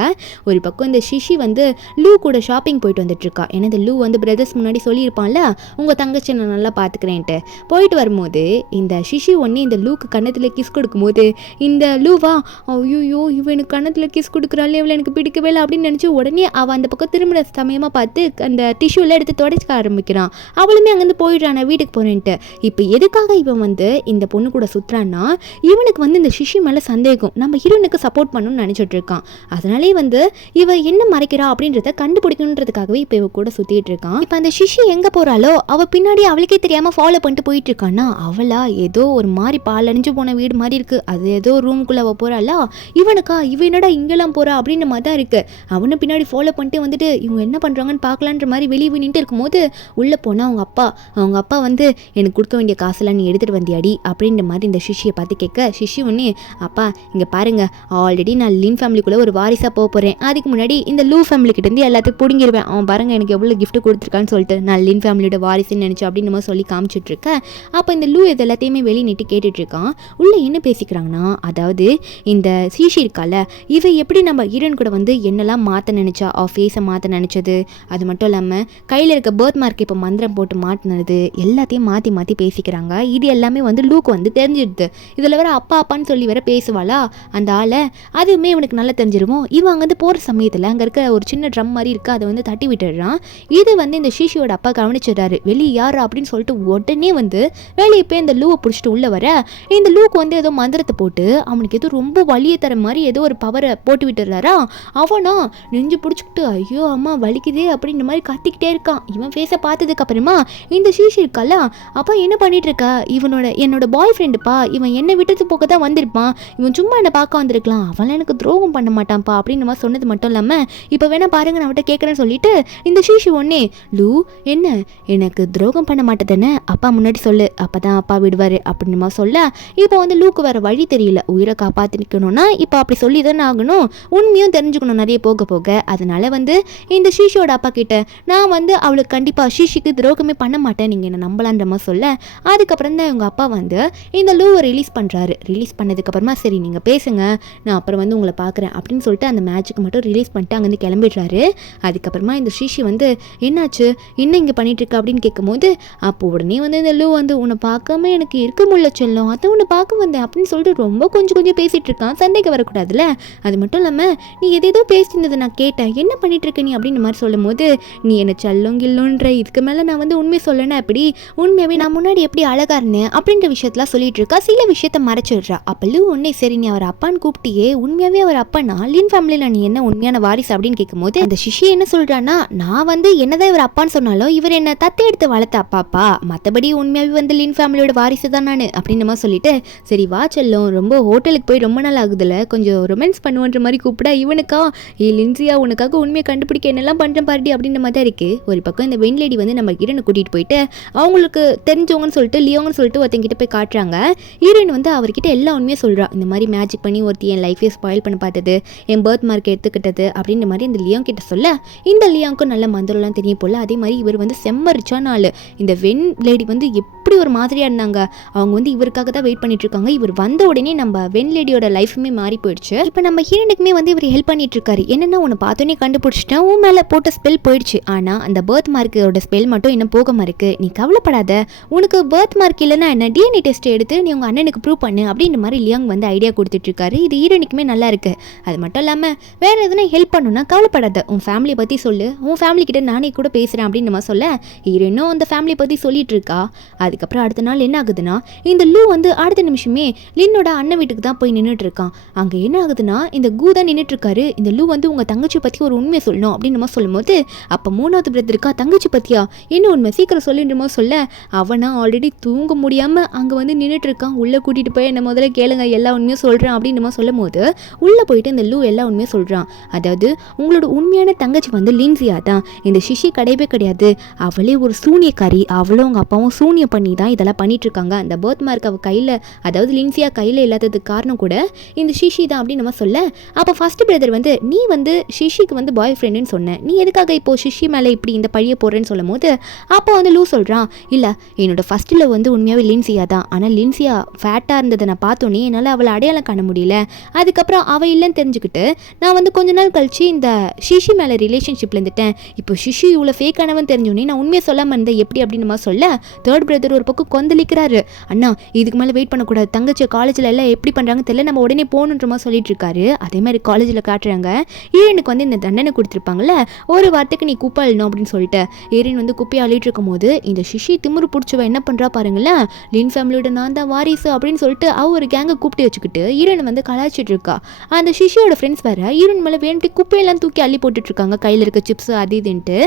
ஒரு பக்கம் இந்த ஷிஷி வந்து லூ கூட ஷாப்பிங் போயிட்டு வந்துட்டுருக்கா. ஏன்னா இந்த லூ வந்து பிரதர்ஸ் முன்னாடி சொல்லியிருப்பான்ல, உங்கள் தங்கச்சி நான் நல்லா பார்த்துக்கிறேன்ட்டு. போயிட்டு வரும்போது இந்த ஷிஷி ஒன்று இந்த லூக்கு கன்னத்தில் கிஸ் கொடுக்கும்போது இந்த லூவா, ஐயோ இவன் எனக்கு கன்னத்தில் கிஸ் கொடுக்குறாள், இவளை எனக்கு பிடிக்கவே இல்லை அப்படின்னு நினச்சி உடனே அவள் அந்த பக்கம் திரும்பின சமயமாக பார்த்து அந்த டிஷ்யூலாம் எடுத்து தொடச்சிக்க ஆரம்பிக்கிறான். அவளுமே அங்கேருந்து போயிடுறான் வீட்டுக்கு போகிறேன்ட்டு. இப்போ எதுக்காக இவன் வந்து இந்த பொண்ணு கூட சுற்றுறான்னா, இவனுக்கு வந்து இந்த ஷிஷி மேலே சந்தேகம், நம்ம ஹீரோனுக்கு சப்போர்ட் பண்ணணும்னு நினச்சிட்டு இருக்கான். அதனாலே வந்து இவ என்ன மறைக்கிறா அப்படின்றத கண்டுபிடிக்கணுன்றதுக்காகவே இப்போ இவ கூட சுற்றிட்டு இருக்கான். இப்போ அந்த ஷிஷி எங்கே போகிறாளோ அவள் பின்னாடி அவளுக்கே தெரியாமல் ஃபாலோ பண்ணிட்டு போயிட்டு இருக்கான்னா, அவளா ஏதோ ஒரு மாதிரி பால் அணிஞ்சு போன வீடு மாதிரி மாதிரி இருக்குது. அது ஏதோ ரூமுக்குள்ளே அவள் போகிறாளா, இவனுக்கா இவனடா இங்கெல்லாம் போகிறா அப்படின்ற மாதிரி தான் இருக்குது. அவனை பின்னாடி ஃபாலோ பண்ணிட்டு வந்துட்டு இவங்க என்ன பண்ணுறாங்கன்னு பார்க்கலான்ற மாதிரி வெளியே நின்றுட்டு இருக்கும்போது உள்ளே போனால் அவங்க அப்பா வந்து எனக்கு கொடுக்க வேண்டிய காசெல்லாம் நீ எடுத்துகிட்டு வந்தியாடி அப்படின்ற மாதிரி இந்த சிஷியை பார்த்து கேட்க, சிஷி ஒன்று அப்பா இங்கே பாருங்கள், ஆல்ரெடி நான் லின் ஃபேமிலிக்குள்ளே ஒரு வாரிசாக போக போகிறேன். அதுக்கு முன்னாடி இந்த லூ ஃபேமிலிக்கிட்டேருந்து எல்லாத்தையும் பிடிங்கிருவேன். அவன் பாருங்கள் எனக்கு எவ்வளோ கிஃப்ட் கொடுத்துருக்கான்னு சொல்லிட்டு நான் லின் ஃபேமிலியோட வாரிசுன்னு நினச்சேன் அப்படின்னு நம்ம சொல்லி காமிச்சிட்ருக்கேன். அப்போ இந்த லூ இது எல்லாத்தையுமே வெளியே நிட்டு கேட்டுட்ருக்கான். உள்ளே என்ன பேசிக்கிறாங்கன்னா, அதாவது இந்த சிஷி இருக்கால, இவ எப்படி நம்ம ஹீரோயின் கூட வந்து என்னெல்லாம் மாற்ற நினச்சா, ஃபேஸை மாற்ற நினச்சது, அது மட்டும் இல்லாமல் கையில் இருக்க பர்த் மார்க் இப்போ மந்திரம் போட்டு மாட்டினது எல்லாத்தையும் மாற்றி மாற்றி பேசிக்கிறாங்க. இது எல்லாமே வந்து லூக்கு வந்து தெரிஞ்சிடுது. இதில் வேற அப்பா அப்பான்னு சொல்லி வேற பேசுவாளா அந்த ஆளை, அதுவுமே இவனுக்கு நல்லா தெரிஞ்சிருவோம். இவன் அங்கேருந்து போகிற சமயத்தில் அங்கே இருக்க ஒரு சின்ன ட்ரம் மாதிரி இருக்குது, அதை வந்து தட்டி விட்டுடுறான். இது வந்து இந்த சிஷியோட அப்பா கவனிச்சிடுறாரு. வெளியே யார் அப்படின்னு சொல்லிட்டு உடனே வந்து வெளியே போய் இந்த லூவை பிடிச்சிட்டு உள்ளே வர, இந்த லூக்கு வந்து ஏதோ மந்திரத்தை போட்டு அவனுக்கு ஏதோ ரொம்ப வலியை தர மாதிரி ஏதோ ஒரு பவரை போட்டு விட்டுறாரா. அவனா நெஞ்சு பிடிச்சிக்கிட்டு ஐயோ அம்மா வலிக்குதே அப்படின்ற மாதிரி கத்திக்கிட்டே இருக்கான். இவன் ஃபேஸை பார்த்ததுக்கு அப்புறமா இந்த சிஷி இருக்கால, அப்பா என்ன பண்ணிட்டு இருக்கா, என்னோட பாய் ஃப்ரெண்டுப்பா, இவன் என்னை விட்டுட்டு போக தான் வந்திருப்பான், இவன் சும்மா என்னை பார்க்க வந்திருக்கலாம், அவன் எனக்கு துரோகம் பண்ண மாட்டான்ப்பா அப்படின்னு மாதிரி சொன்னது மட்டும் இல்லாமல் இப்போ வேணா பாருங்க நான் அவட்ட கேட்குறேன்னு சொல்லிட்டு இந்த சிஷி ஒன்னே லூ என்ன எனக்கு துரோகம் பண்ண மாட்டேதானே, அப்பா முன்னாடி சொல்லு, அப்போ தான் அப்பா விடுவார் அப்படின்னு மாதிரி சொல்ல, இப்போ வந்து லூக்கு வேறு வழி தெரியல, உயிரை காப்பாற்றிக்கணும்னா இப்போ அப்படி சொல்லி தானே ஆகணும், உண்மையும் தெரிஞ்சுக்கணும் நிறைய போக போக. அதனால வந்து இந்த ஷீஷியோட அப்பா கிட்ட நான் வந்து அவளுக்கு கண்டிப்பாக ஷீஷிக்கு துரோகமே பண்ண மாட்டேன், நீங்கள் என்ன நம்பலான்ற மாதிரி சொல்ல, அதுக்கப்புறம் தான் இவங்க அப்பா வந்து இந்த லூவை ரிலீஸ் பண்ணுறாரு. ரிலீஸ் பண்ணதுக்கப்புறமா சரி நீங்கள் பேசுங்க, நான் அப்புறம் வந்து உங்களை பார்க்குறேன் அப்படின்னு சொல்லிட்டு அந்த மேட்சுக்கு மட்டும் ரிலீஸ் பண்ணிட்டு அங்கேருந்து கிளம்பிடுறாரு. அதுக்கப்புறமா இந்த ஷீஷி வந்து என்னாச்சு என்ன இங்கே பண்ணிகிட்ருக்க அப்படின்னு கேட்கும்போது, அப்போ உடனே வந்து இந்த லூ வந்து உன்னை பார்க்காம எனக்கு இருக்க முடியல செல்லம், அதை உன்னை பார்க்க வந்தேன் அப்படின்னு சொல்லிட்டு ரொம்ப கொஞ்சம் பேசிகிட்டு இருக்கான். சண்டைக்கு வரக்கூடாதுல்ல. அது மட்டும் இல்லாமல் நீ எதேதோ பேசினதை நான் கேட்டேன், என்ன பண்ணிட்டு இருக்க நீ அப்படின்னு மாதிரி சொல்லும் போது, நீ என்ன செல்லம் கில்லோன்ற இதுக்கு மேலே நான் வந்து உண்மை சொல்லணும், அப்படி உண்மையாகவே நான் முன்னாடி எப்படி அழகா இருந்தேன் அப்படின்ற விஷயத்தெல்லாம் சொல்லிட்டு இருக்கா. சில விஷயத்த மறைச்சிடுறா. அப்போ உன்னே சரி நீ அவர் அப்பான்னு கூப்பிட்டியே, உண்மையாகவே அவர் அப்பா லின் ஃபேமிலியில் நீ என்ன உண்மையான வாரிசு அப்படின்னு கேட்கும்போது அந்த சிஷி என்ன சொல்கிறான்னா, நான் வந்து என்னதான் இவர் அப்பான்னு சொன்னாலும் இவர் என்ன தத்தை எடுத்து வளர்த்த அப்பாப்பா, மற்றபடி உண்மையாகவே வந்து லின் ஃபேமிலியோட வாரிசு தான் நான் அப்படின்னு மாதிரி சொல்லிட்டு சரி வா செல்லம், ரொம்ப ஹோட்டலுக்கு போய் ரொம்ப நாள் ஆகுதுல, கொஞ்சம் ரொமான்ஸ் பண்ணுவோன்ற மாதிரி கூப்பிட, இவனுக்கா லின்சியா உனக்காக உண்மையை கண்டுபிடிக்க என்னெல்லாம் பண்ணுறேன் பாருடி அப்படின்ற மாதிரி தான் இருக்குது. ஒரு பக்கம் இந்த வெண் லேடி வந்து நம்ம ஹீரோனை கூட்டிகிட்டு போயிட்டு அவங்களுக்கு தெரிஞ்சவங்கன்னு சொல்லிட்டு லியோங்கன்னு சொல்லிட்டு ஒருத்தங்கிட்ட போய் காட்டுறாங்க. ஹீரோயின் வந்து அவர்கிட்ட எல்லா உண்மையாக சொல்கிறா. இந்த மாதிரி மேஜிக் பண்ணி ஒருத்தி என் லைஃபே ஸ்பாயில் பண்ண பார்த்தது, என் பர்த் மார்க் எடுத்துக்கிட்டது அப்படின்ற மாதிரி இந்த லியோங் கிட்ட சொல்ல, இந்த லியோங்க்கும் நல்ல மந்திரம்லாம் தெரியும் போல். அதே மாதிரி இவர் வந்து செம்மரிச்சான ஆள். இந்த வெண் லேடி வந்து எப்படி ஒரு மாதிரியாக இருந்தாங்க, அவங்க வந்து இவருக்காக தான் வெயிட் பண்ணிட்டு இருக்காங்க. இவர் வந்த உடனே நம்ம வெண் லேடியோட லைஃபுமே மாறி போயிடுச்சு. இப்போ நம்ம ஹீரோனுக்குமே வந்து இவர் ஹெல்ப் பண்ணிட்டு இருக்காரு. என்னன்னா உன்னை பார்த்தோன்னே கண்டுபிடிச்சிட்டேன், உன் மேலே போட்ட ஸ்பெல் போயிடுச்சு, ஆனால் அந்த பர்த் மார்க்கோட ஸ்பெல் மட்டும் இன்னும் போகாம இருக்கு, நீ கவலைப்படாத, உனக்கு பர்த் மார்க் இல்லைன்னா என்ன டிஎன்ஏ டெஸ்ட் எடுத்து நீ உங்கள் அண்ணனுக்கு ப்ரூவ் பண்ணு அப்படின்ற மாதிரி லியாங் வந்து ஐடியா கொடுத்துட்டு இருக்காரு. இது ஹீரோனுக்குமே நல்லா இருக்கு. அது மட்டும் இல்லாமல் வேற எதுனா ஹெல்ப் பண்ணணும்னா கவலைப்படாத, உன் ஃபேமிலியை பற்றி சொல்லு, உன் ஃபேமிலி கிட்ட நானே கூட பேசுகிறேன் அப்படின்னு நம்ம சொல்ல, ஹீரோனும் அந்த ஃபேமிலியை பற்றி சொல்லிட்டு இருக்கா. அதுக்கப்புறம் அடுத்த நாள் என்ன ஆகுதுன்னா, இந்த லூ வந்து அடுத்த நிமிஷமே லின்னோட அண்ணன் வீட்டுக்கு தான் போய் நின்றுட்டு இருக்கான். அங்கே என்ன ஆகுதுன்னா, இந்த கூ தான் நின்றுட்டு இருக்காரு. இந்த லூ வந்து உங்கள் தங்கச்சி பற்றி ஒரு உண்மையை சொல்லணும் அப்படின்னு நம்ம சொல்லும்போது, அப்போ மூணாவது பிரதர் இருக்கா, தங்கச்சி பற்றியா என்ன உண்மை சீக்கிரம் சொல்லுன்றமோ சொல்ல, அவனா ஆல்ரெடி தூங்க முடியாமல் அங்கே வந்து நின்றுட்டு இருக்கான். உள்ளே கூட்டிகிட்டு போய் என்ன முதல்ல கேளுங்க எல்லா உண்மையும் சொல்கிறேன் அப்படின்னு நம்ம சொல்லும் போது உள்ளே போயிட்டு இந்த லூ எல்லா உண்மையும் சொல்கிறான். அதாவது உங்களோட உண்மையான தங்கச்சி வந்து லின்சியா தான், இந்த சிஷி கிடையவே கிடையாது, அவளே ஒரு சூனியக்காரி, அவளும் அவங்க அப்பாவும் சூனியம் பண்ணி தான் இதெல்லாம் பண்ணிட்டு இருக்காங்க. அந்த பர்த் மார்க் அவள் கையில், அதாவது லின்சியா கையில் இல்லாததுக்கு காரணம் கூட இந்த ஷிஷி தான் அப்படின்னு நம்ம சொல்ல, அப்போ ஃபர்ஸ்ட் பிரதர் வந்து நீ வந்து ஷிஷிக்கு வந்து பாய் ஃப்ரெண்டுன்னு சொன்னேன், நீ எதுக்காக இப்போ ஷிஷி மேலே இப்படி இந்த பழிய போடுறேன்னு சொல்லும் போது அப்போ வந்து லூ சொல்கிறான், இல்லை என்னோட ஃபர்ஸ்ட்டில் வந்து உண்மையாகவே லின்சியா தான், ஆனால் லின்சியா ஃபேட்டாக இருந்ததை நான் பார்த்தோன்னே என்னால் அவளை அடையாளம் காண முடியல, அதுக்கப்புறம் அவள் இல்லைன்னு தெரிஞ்சுக்கிட்டு நான் வந்து கொஞ்ச நாள் கழிச்சு இந்த ஷிஷி மேலே ரிலேஷன்ஷிப்பில் இருந்துட்டேன். இப்போ ஷிஷி இவ்வளோ ஃபேக்கானவன் தெரிஞ்சோன்னே நான் உண்மையை சொல்லாமல் இருந்தேன் எப்படி அப்படின்னு நம்ம சொல்ல, தேர்ட் பிரதர் ஒரு பக்கம் கொந்தளிக்கிறாரு. அண்ணா இதுக்கு மேலே வெயிட் பண்ணக்கூடாது, தங்கச்சி காலேஜில் எல்லாம் எப்படி பண்ணுறாங்க தெரியல, நம்ம உடனே போகணுன்றமா சொல்லிட்டு இருக்காரு. அதே மாதிரி காலேஜில் காட்டுறாங்க, ஈரனுக்கு வந்து இந்த தண்டனை கொடுத்துருப்பாங்கல்ல, ஒரு வார்த்தைக்கு நீ குப்பை அள்ளணும் அப்படின்னு சொல்லிட்டு ஈரன் வந்து குப்பையை அள்ளிட்டு இருக்கும் போது இந்த ஷிஷி திமுரு பிடிச்சவ என்ன பண்ணுறா பாருங்களேன், லின் ஃபேமிலியோட நான் தான் வாரிசு அப்படின்னு சொல்லிட்டு அவ ஒரு கேங்கை கூப்பிட்டு வச்சுக்கிட்டு ஈரனை வந்து கலாய்ச்சிட்டு இருக்கா. அந்த ஷிஷியோட ஃப்ரெண்ட்ஸ் வேற ஈரன் மேலே வேண்டி குப்பையெல்லாம் தூக்கி அள்ளி போட்டுட்டு இருக்காங்க, கையில் இருக்க சிப்ஸ் அது இதுன்ட்டு.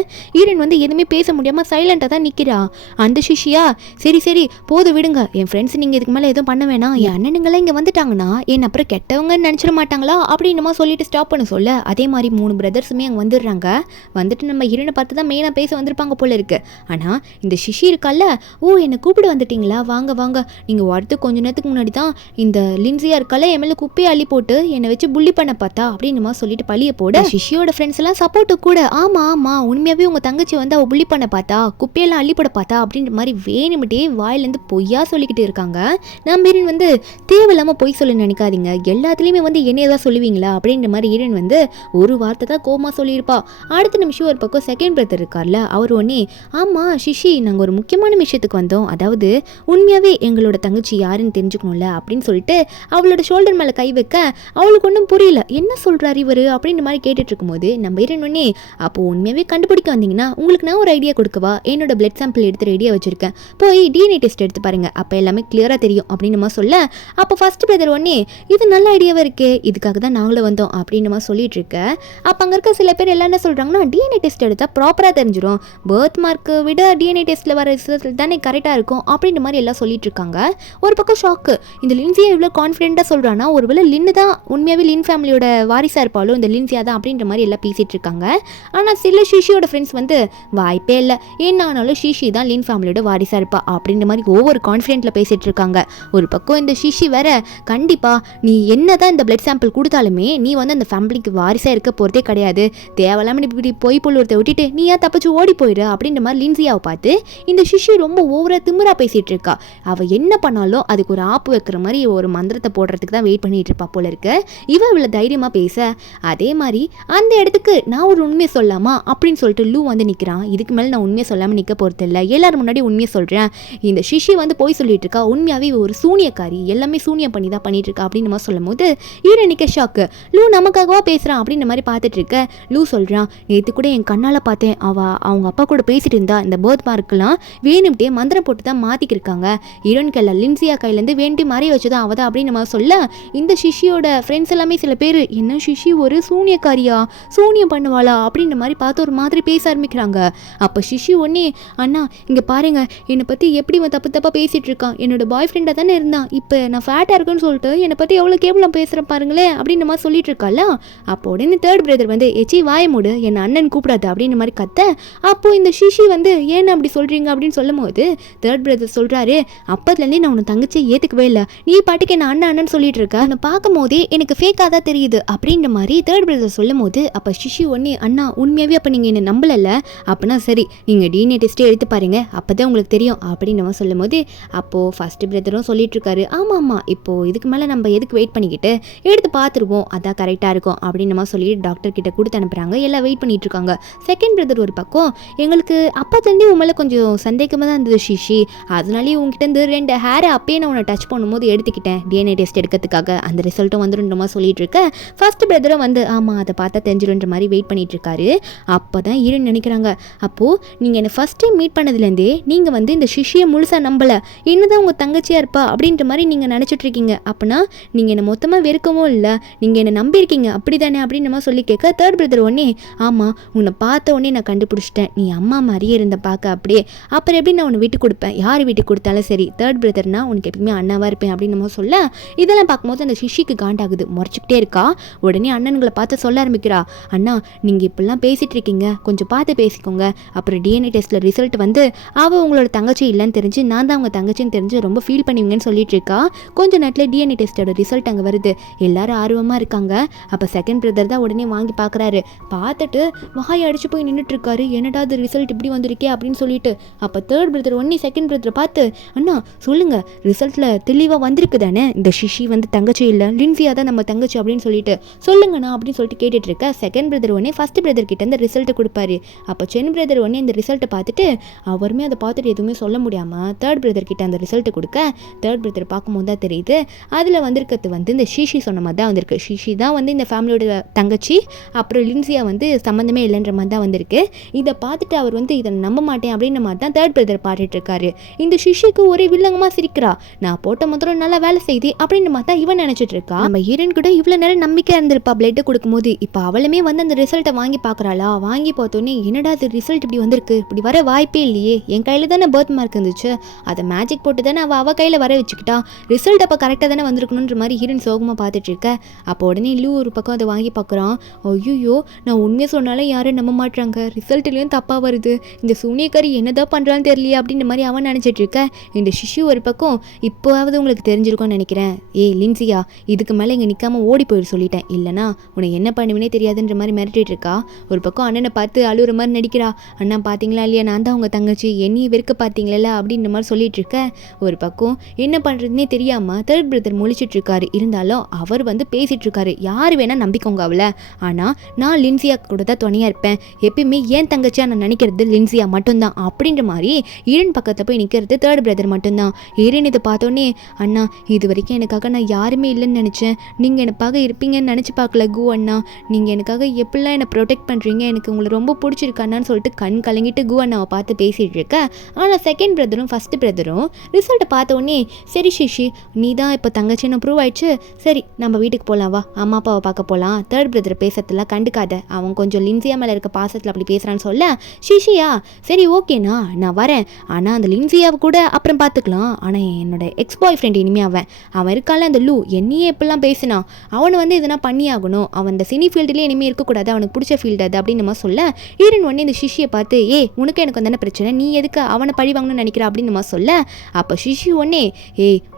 ஈரன் வந்து எதுவுமே பேச முடியாமல் சைலண்டாக தான் நிற்கிறா. அந்த ஷிஷியா சரி சரி போது விடுங்க, என் ஃப்ரெண்ட்ஸ் நீங்கள் இதுக்கு மேலே எதுவும் பண்ண வேணாம், சொல்கிறான், என் அண்ணனுங்களாம் இங்கே வந்துட்டாங்கன்னா என் அப்புறம் கெட்டவங்கன்னு நினச்சிட மாட்டாங்களா அப்படின்னுமா சொல்லிட்டு ஸ்டாப் பண்ண சொல்ல, அதே மாதிரி 3 பிரதர்ஸுமே அங்கே வந்துடுறாங்க. வந்துட்டு நம்ம ஹீரோனை பார்த்து தான் மெயினாக பேச வந்திருப்பாங்க போல இருக்கு. ஆனால் இந்த சிஷி இருக்கால, ஓ என்னை கூப்பிட வந்துட்டீங்களா, வாங்க வாங்க, நீங்கள் வரது கொஞ்ச நேரத்துக்கு முன்னாடி தான் இந்த லின்சியா இருக்கால என் மேலே குப்பையை அள்ளி போட்டு என்னை வச்சு புள்ளி பண்ண பார்த்தா அப்படின்னுமா சொல்லிட்டு பழிய போட, சிஷியோட ஃப்ரெண்ட்ஸ் எல்லாம் சப்போர்ட்டு கூட, ஆமாம் உண்மையாகவே உங்கள் தங்கச்சி வந்து அவள் புள்ளி பண்ண பார்த்தா, குப்பையெல்லாம் அள்ளி போட பார்த்தா அப்படின்ற மாதிரி வேணுமிட்டே வாயிலேருந்து பொய்யா சொல்லிக்கிட்டு இருக்காங்க. நான் ஹீரோயின் வந்து தேவையில்லாமல் பொய் சொல்ல நினைக்காதீங்க, எல்லாத்துலேயுமே வந்து என்னைய தான் சொல்லுவீங்களா அப்படின்ற மாதிரி ஹீரோயின் வந்து ஒரு வார்த்தை தான் கோமா சொல்லியிருப்பா. அடுத்த நிமிஷம் ஒரு பக்கம் செகண்ட் பிரதர் இருக்கார்ல, அவர் ஒன்னே, ஆமாம் சிஷி நாங்கள் ஒரு முக்கியமான விஷயத்துக்கு வந்தோம், அதாவது உண்மையாகவே எங்களோட தங்கச்சி யாருன்னு தெரிஞ்சுக்கணும்ல அப்படின்னு சொல்லிட்டு அவளோட ஷோல்டர் மேலே கை வைக்க அவளுக்கு ஒன்றும் புரியல, என்ன சொல்கிறார் இவர் அப்படின்ற மாதிரி கேட்டுட்டு இருக்கும்போது நம்ம ஹீரோயினே, அப்போ உண்மையாகவே கண்டுபிடிக்க வந்தீங்கன்னா உங்களுக்கு நான் ஒரு ஐடியா கொடுக்கவா, என்னோட பிளட் சாம்பிள் எடுத்து ரெடியாக வச்சிருக்கேன், போய் டிஎன்ஏ டெஸ்ட் எடுத்து பாருங்க, அப்போ எல்லாமே கிளியராக தெரியும் அப்படின்னு சொல்ல, அப்போ ஃபர்ஸ்ட் பிரதர் ஒன்னே, இது நல்ல ஐடியாவாக இருக்கே, இதுக்காக தான் நாங்களும் வந்தோம் அப்படின்னு சொல்லிட்டு இருக்க. அப்போ அங்கே இருக்க சில பேர் எல்லாம் என்ன சொல்கிறாங்கன்னா, டிஎன்ஏ டெஸ்ட் எடுத்தால் ப்ராப்பராக தெரிஞ்சிடும், பர்த் மார்க்கு விட டிஎன்ஏ டெஸ்ட்டில் வர ரிசல்ட் தானே கரெக்டாக இருக்கும் அப்படின்ற மாதிரி எல்லாம் சொல்லிட்டு இருக்காங்க. ஒரு பக்கம் ஷாக்கு, இந்த லின்சியா இவ்வளோ கான்ஃபிடென்ட்டாக சொல்கிறான்னா ஒருவேளை லின்னு தான் உண்மையாகவே லின் ஃபேமிலியோட வாரிசாக இருப்பாலும் இந்த லின்சியா தான் அப்படின்ற மாதிரி எல்லாம் பேசிகிட்டு இருக்காங்க. ஆனால் சில ஷிஷியோட ஃப்ரெண்ட்ஸ் வந்து வாய்ப்பே இல்லை, ஏன்னாலும் ஷிஷி தான் லின் ஃபேமிலியோட வாரிசாக இருப்பா அப்படின்ற மாதிரி ஒவ்வொரு கான்ஃபிடென்ட்டில் பேசிகிட்டு இருக்காங்க. ஒரு பக்கம் இந்த ஷிஷி வேற, கண்டிப்பாக நீ என்ன தான் இந்த பிளட் சாம்பிள் கொடுத்தாலுமே நீ வந்து அந்த ஃபேமிலிக்கு வாரிசாக இருக்க போகிறதே கிடையாது, தேவையில்லாமல் இப்படி போய் பொழுவத்தை விட்டுட்டு நீ ஏன் தப்பிச்சு ஓடி போயிடு அப்படின்ற மாதிரி லின்சியாவை பார்த்து இந்த ஷிஷி ரொம்ப ஓவராக திமிரா பேசிகிட்டு இருக்கா. அவள் என்ன பண்ணாலும் அதுக்கு ஒரு ஆப்பு வைக்கிற மாதிரி ஒரு மந்திரத்தை போடுறதுக்கு தான் வெயிட் பண்ணிட்டு இருப்பா போல இருக்கு. இவ்வளோ தைரியமாக பேச, அதே மாதிரி அந்த இடத்துக்கு நான் ஒரு உண்மையை சொல்லாமா அப்படின்னு சொல்லிட்டு லூ வந்து நிற்கிறான். இதுக்கு மேலே நான் உண்மையை சொல்லாமல் நிற்க போகிறது இல்லை, எல்லாரும் முன்னாடி உண்மையை சொல்கிறேன், இந்த ஷிஷி வந்து போய் சொல்லிட்டு இருக்கா, உண்மையாகவே ஒரு சூனியக்காரி, எல்லாமே சூனியம் பண்ணி தான் பண்ணிட்டு இருக்கா அப்படின்னு நம்ம சொல்லும் போது நிக்க ஷாக்கு, லூ நமக்காகவா பேசுகிறான் அப்படின்ற மாதிரி பார்த்துட்டு இருக்க. லூ சொல்கிறான், நேற்று கூட என் கண்ணால் பார்த்தேன், அவங்க அப்பா கூட பேசிட்டு இருந்தா, இந்த பர்த் மார்க்கெல்லாம் வேணும்ட்டே மந்திரம் போட்டு தான் மாற்றிக்கிருக்காங்க, ஹீரோயின் கையில் லின்சியா கையிலேருந்து வேண்டி மறைய வச்சுதான் அவதான் அப்படின்னு நம்ம சொல்ல, இந்த ஷிஷியோட ஃப்ரெண்ட்ஸ் எல்லாமே சில பேர், என்ன ஷிஷி ஒரு சூனியக்காரியா, சூனியம் பண்ணுவாளா அப்படின்ற மாதிரி பார்த்து ஒரு மாதிரி பேச ஆரம்பிக்கிறாங்க. அப்போ ஷிஷி ஒன்னே, அண்ணா இங்கே பாருங்க என்னை பற்றி எப்படி தப்பு தப்பாக பேசிகிட்டு இருக்கான், என்னோட பாய் ஃப்ரெண்டாக தானே இருந்தான், இப்போ நான் ஃபேட்டாக இருக்குன்னு சொல்லிட்டு என்னை பற்றி எவ்வளோ கேவலம் பேசுகிறேன் பாருங்களேன் அப்படின்னு மாதிரி சொல்லிட்டு இருக்கால. அப்போ உடனே தேர்ட் பிரதர் வந்து, எச்சி வாய மூடு, என் அண்ணன் கூப்பிடாது அப்படின்னு மாதிரி கத்த. அப்போ இந்த ஷிஷி வந்து ஏன்னு அப்படி சொல்கிறீங்க அப்படின்னு சொல்லும் போது தேர்ட் பிரதர் சொல்கிறாரு, அப்போதுலேருந்தே நான் உன்னை தங்கச்சி ஏற்றுக்கவே இல்லை, நீ பாட்டுக்கு என்ன அண்ணன் சொல்லிட்டு இருக்க, நான் பார்க்கும் போதே எனக்கு ஃபேக்காக தான் தெரியுது அப்படின்ற மாதிரி தேர்ட் பிரதர் சொல்லும் போது, அப்போ ஷிஷி ஒன்னே, அண்ணா உண்மையாகவே அப்போ நீங்கள் என்னை நம்பலை, அப்படின்னா சரி நீங்கள் டிஎன்ஏ டெஸ்ட்டே எடுத்து பாருங்க, அப்போ தான் உங்களுக்கு தெரியும் அப்படின்னு நம்ம சொல்லும் போது, அப்போது ஃபர்ஸ்ட் பிரதரும் சொல்லிட்டு இருக்காரு, ஆமாம் இப்போது இதுக்கு மேலே நம்ம எதுக்கு வெயிட் பண்ணிக்கிட்டு எடுத்து பார்த்துருவோம், அதான் கரெக்டாக இருக்கும் அப்படின்னு நம்ம சொல்லி டாக்டர் கிட்ட கொடுத்து அனுப்புகிறாங்க. எல்லாம் வெயிட் பண்ணிட்டு இருக்காங்க. செகண்ட் பிரதர் ஒரு பக்கம், எங்களுக்கு அப்போதுலேருந்தே உன் மேலே கொஞ்சம் சந்தேகமாக தான் இருந்தது ஷிஷி, அதனாலே உங்ககிட்ட இருந்து 2 ஹேரை அப்பயே நான் உன்னை டச் பண்ணும்போது எடுத்துக்கிட்டேன் டிஎன்ஏ டெஸ்ட் எடுக்கிறதுக்காக, அந்த ரிசல்ட்டும் வந்துடுன்ற மாதிரி சொல்லிட்டு இருக்க. ஃபர்ஸ்ட் பிரதரும் வந்து ஆமாம் அதை பார்த்தா தெரிஞ்சிடுன்ற மாதிரி வெயிட் பண்ணிட்டு இருக்காரு. அப்போ தான் ஹீரோயின் நினைக்கிறாங்க, அப்போது நீங்கள் என்னை ஃபர்ஸ்ட் டைம் மீட் பண்ணதுலேருந்தே நீங்கள் வந்து இந்த ஷிஷியை முழுசாக நம்பலை, என்னதான் உங்கள் தங்கச்சியாக இருப்பா அப்படின்ற மாதிரி நீங்கள் நினச்சிட்டு இருக்கீங்க, அப்படின்னா நீங்கள் என்னை மொத்தமாக வெறுக்கவும் இல்லை, நீங்கள் என்னை நம்பியிருக்கீங்க அப்படி தானே அப்படின்னு நம்ம சொல்லி கேட்க, தேர்ட் பிரதர் ஒன்னே, ஆமாம் உன்னை பார்த்த உடனே நான் கண்டுபிடிச்சிட்டேன், நீ அம்மா மாதிரியே இருந்த பார்க்க அப்படியே, அப்புறம் எப்படி நான் உன்னை விட்டு கொடுப்பேன், யார் விட்டு கொடுத்தாலும் சரி, தேர்ட் பிரதர்னா உனக்கு எப்பயுமே அண்ணாவாக இருப்பேன் அப்படின்னு நம்ம சொல்ல, இதெல்லாம் பார்க்கும்போது அந்த ஷிஷிக்கு காண்டாகுது, முறைச்சிக்கிட்டே இருக்கா. உடனே அண்ணன்களை பார்த்து சொல்ல ஆரம்பிக்கிறா, அண்ணா நீங்கள் இப்படிலாம் பேசிகிட்டு இருக்கீங்க, கொஞ்சம் பார்த்து பேசிக்கோங்க, அப்புறம் டிஎன்ஏ டெஸ்ட்டில் ரிசல்ட் வந்து அவள் உங்களோட தங்கச்சி இல்லைன்னு தெரிஞ்சு நான் தான் அவங்க தங்கச்சின்னு தெரிஞ்சு ரொம்ப ஃபீல் பண்ணுவீங்கன்னு சொல்லிட்டு இருக்கா. கொஞ்ச நேரத்தில் டிஎன்ஏ டெஸ்ட்டோட ரிசல்ட் அங்கே வருது, எல்லாரும் ஆர்வமாக இருக்காங்க. அப்போ செகண்ட் பிரதர் தான் உடனே வாங்கி பார்க்குறாரு, பார்த்துட்டு வாய் அடிச்சு போய் நின்றுட்டு இருக்காரு, என்னடா அது ரிசல்ட் இப்படி வந்திருக்கே அப்படின்னு சொல்லிட்டு. அப்போ தேர்ட் பிரதர் ஒன்னே செகண்ட் பிரதரை பார்த்து, அண்ணா சொல்லுங்க ரிசல்ட்டில் தெளிவாக வந்திருக்கு தானே, இந்த ஷிஷி வந்து தங்கச்சி இல்லை லின்சியா தான் நம்ம தங்கச்சி அப்படின்னு சொல்லிட்டு சொல்லுங்கண்ணா அப்படின்னு சொல்லிட்டு கேட்டுட்டு இருக்க. செகண்ட் பிரதர் ஒன்னே ஃபர்ஸ்ட் பிரதர் கிட்ட இந்த ரிசல்ட்டை கொடுப்பாரு. அப்போ சென் பிரதர் ஒன்னே இந்த ரிசல்ட்டை பார்த்துட்டு அவருமே அதை பார்த்துட்டு எதுவுமே சொல்ல முடியாமல் தேர்ட் பிரதர் கிட்ட அந்த ரிசல்ட்டை கொடுக்க, தேர்ட் பிரதர் பார்க்கும்போது தான் தெரியுது அதில் வந்திருக்கிறது வந்து இந்த ஷிஷி சொன்ன மாதிரி தான் வந்திருக்கு, ஷிஷி தான் வந்து இந்த ஃபேமிலியோட தங்கச்சி, அப்புறம் லின்சியா வந்து சம்மந்தமே இல்லைன்ற மாதிரி தான் வந்திருக்கு. இதை பார்த்துட்டு அவர் வந்து இதை நம்ப மாட்டேன் அப்படின்ற மாதிரி தான் தேர்ட் பிரதர் பாட்டுட்டு இருக்காரு. இந்த ஷிஷிக்கு ஒரே வில்லங்கமாக சிரிக்கிறா, நான் போட்ட முதல்ல நல்லா வேலை செய்தி அப்படின்ற மாதிரி தான் இவன் நினச்சிட்டு இருக்கா. நம்ம ஹீரோயின் கூட இவ்வளோ நேரம் நம்பிக்கை இருந்திருப்பா பிளட் கொடுக்கும்போது, இப்போ அவளுமே வந்து அந்த ரிசல்ட்டை வாங்கி பார்க்குறாளா, வாங்கி பார்த்தோன்னே என்னடா அது ரிசல்ட் இப்படி வந்திருக்கு, இப்படி வர வாய்ப்பே இல்லையே, என் கையில் தானே பர்த் மார்க் இருந்துச்சு, அதை மேஜிக் போட்டு தானே அவள் கையில் வர வச்சுக்கிட்டா, ரிசல்ட் அப்போ கரெக்டாக தானே வந்திருக்கணுன்ற மாதிரி ஹீரோயின் சோகமாக பார்த்துட்டு இருக்க. அப்போ உடனே லூ ஒரு பக்கம் அதை வாங்கி பார்க்குறான். ஐயோ நான் உண்மையாக சொன்னாலும் யாரும் நம்ப மாட்டாங்க, ரிசல்ட்லேயும் தப்பாக வருது, இந்த சூனியக்காரி என்னதான் பண்ணுறான்னு தெரியலையே அப்படின்ற மாதிரி அவன் நினச்சிட்டு இருக்க. இந்த சிஷு ஒரு பக்கம் இப்போவாவது உங்களுக்கு தெரிஞ்சிருக்கும்னு நினைக்கிறேன், ஏய் லின்சியா இதுக்கு மேலே இங்கே நிற்காம ஓடி போயிட சொல்லிட்டேன், இல்லைனா உனக்கு என்ன பண்ணுவேனே தெரியாதுன்ற மாதிரி மிரட்டிட்டு இருக்கா. ஒரு பக்கம் அண்ணனை பார்த்து அழுகிற மாதிரி நடிக்கிறா. அண்ணா பார்த்தீங்களா இல்லையா, நான் தான் அவங்க தங்கச்சி, என்னையும் வெறுக்க பார்த்தீங்களா அப்படின்ற மாதிரி சொல்லிட்டு இருக்க. ஒரு பக்கம் என்ன பண்ணுறதுனே தெரியாமல் தேர்ட் பிரதர் முழிச்சிட்டு இருக்காரு. இருந்தாலும் அவர் வந்து பேசிட்டு இருக்காரு, யார் வேணா நம்பிக்கோங்க அவளை, ஆனால் நான் லின்சியா கூட தான் துணையாக இருப்பேன், எப்பயுமே ஏன் தங்கச்சியா நான் நினைக்கிறது லின்சியா மட்டும்தான் அப்படின்ற மாதிரி ஈரன் பக்கத்தில் போய் நிற்கிறது தேர்ட் பிரதர் மட்டும்தான். ஈரன் இதை பார்த்தோன்னே, அண்ணா இது வரைக்கும் எனக்காக நான் யாருமே இல்லைன்னு நினச்சேன், நீங்கள் எனக்காக இருப்பீங்கன்னு நினச்சி பார்க்கல கு அண்ணா, நீங்கள் எனக்காக எப்படிலாம் என்னை ப்ரொடெக்ட் பண்ணுறீங்க, எனக்கு உங்களை ரொம்ப பிடிச்சிருக்கான்னு சொல்லிட்டு கண் கலங்கிட்டு கு அண்ணாவை பார்த்து பேசிகிட்டு இருக்க. ஆனால் செகண்ட் பிரதரும் ஃபர்ஸ்ட் பிரதரும் ரிசல்ட்டை பார்த்தோன்னே, சரி சிஷி நீ தான் இப்போ தங்கச்சின்னு ப்ரூவ் ஆயிடுச்சு, சரி நம்ம வீட்டுக்கு போகலாம் வா, அம்மா அப்பாவை பார்க்க போகலாம், தேர்ட் பிரதர் பேசுறதுலாம் கண்டுக்காத, அவன் கொஞ்சம் லின்சியா மேலே இருக்க பாசத்தில் அப்படி பேசுகிறான்னு சொல்ல, சிஷியா சரி ஓகேண்ணா நான் வரேன், ஆனால் அந்த லின்சியாவை கூட அப்புறம் பார்த்துக்கலாம், ஆனால் என்னோட எக்ஸ் பாய் ஃப்ரெண்ட் இனிமே அவன் இருக்கால அந்த லூ என்னையே எப்படிலாம் பேசினான், அவனை வந்து எதனா பண்ணி ஆகணும், அவன் இந்த சினி ஃபீல்டுலேயே இனிமேல் இருக்கக்கூடாது, அவனுக்கு பிடிச்ச ஃபீல்டு அது அப்படின்னு நம்ம சொல்ல, ஈரன் உடனே இந்த சிஷியை பார்த்து, உனக்கு எனக்கு வந்தானே பிரச்சனை, நீ எதுக்கு அவனை பழி வாங்கணும்னு நினைக்கிற அப்படின்னு நம்ம சொல்ல, அப்போ சிஷி உடனே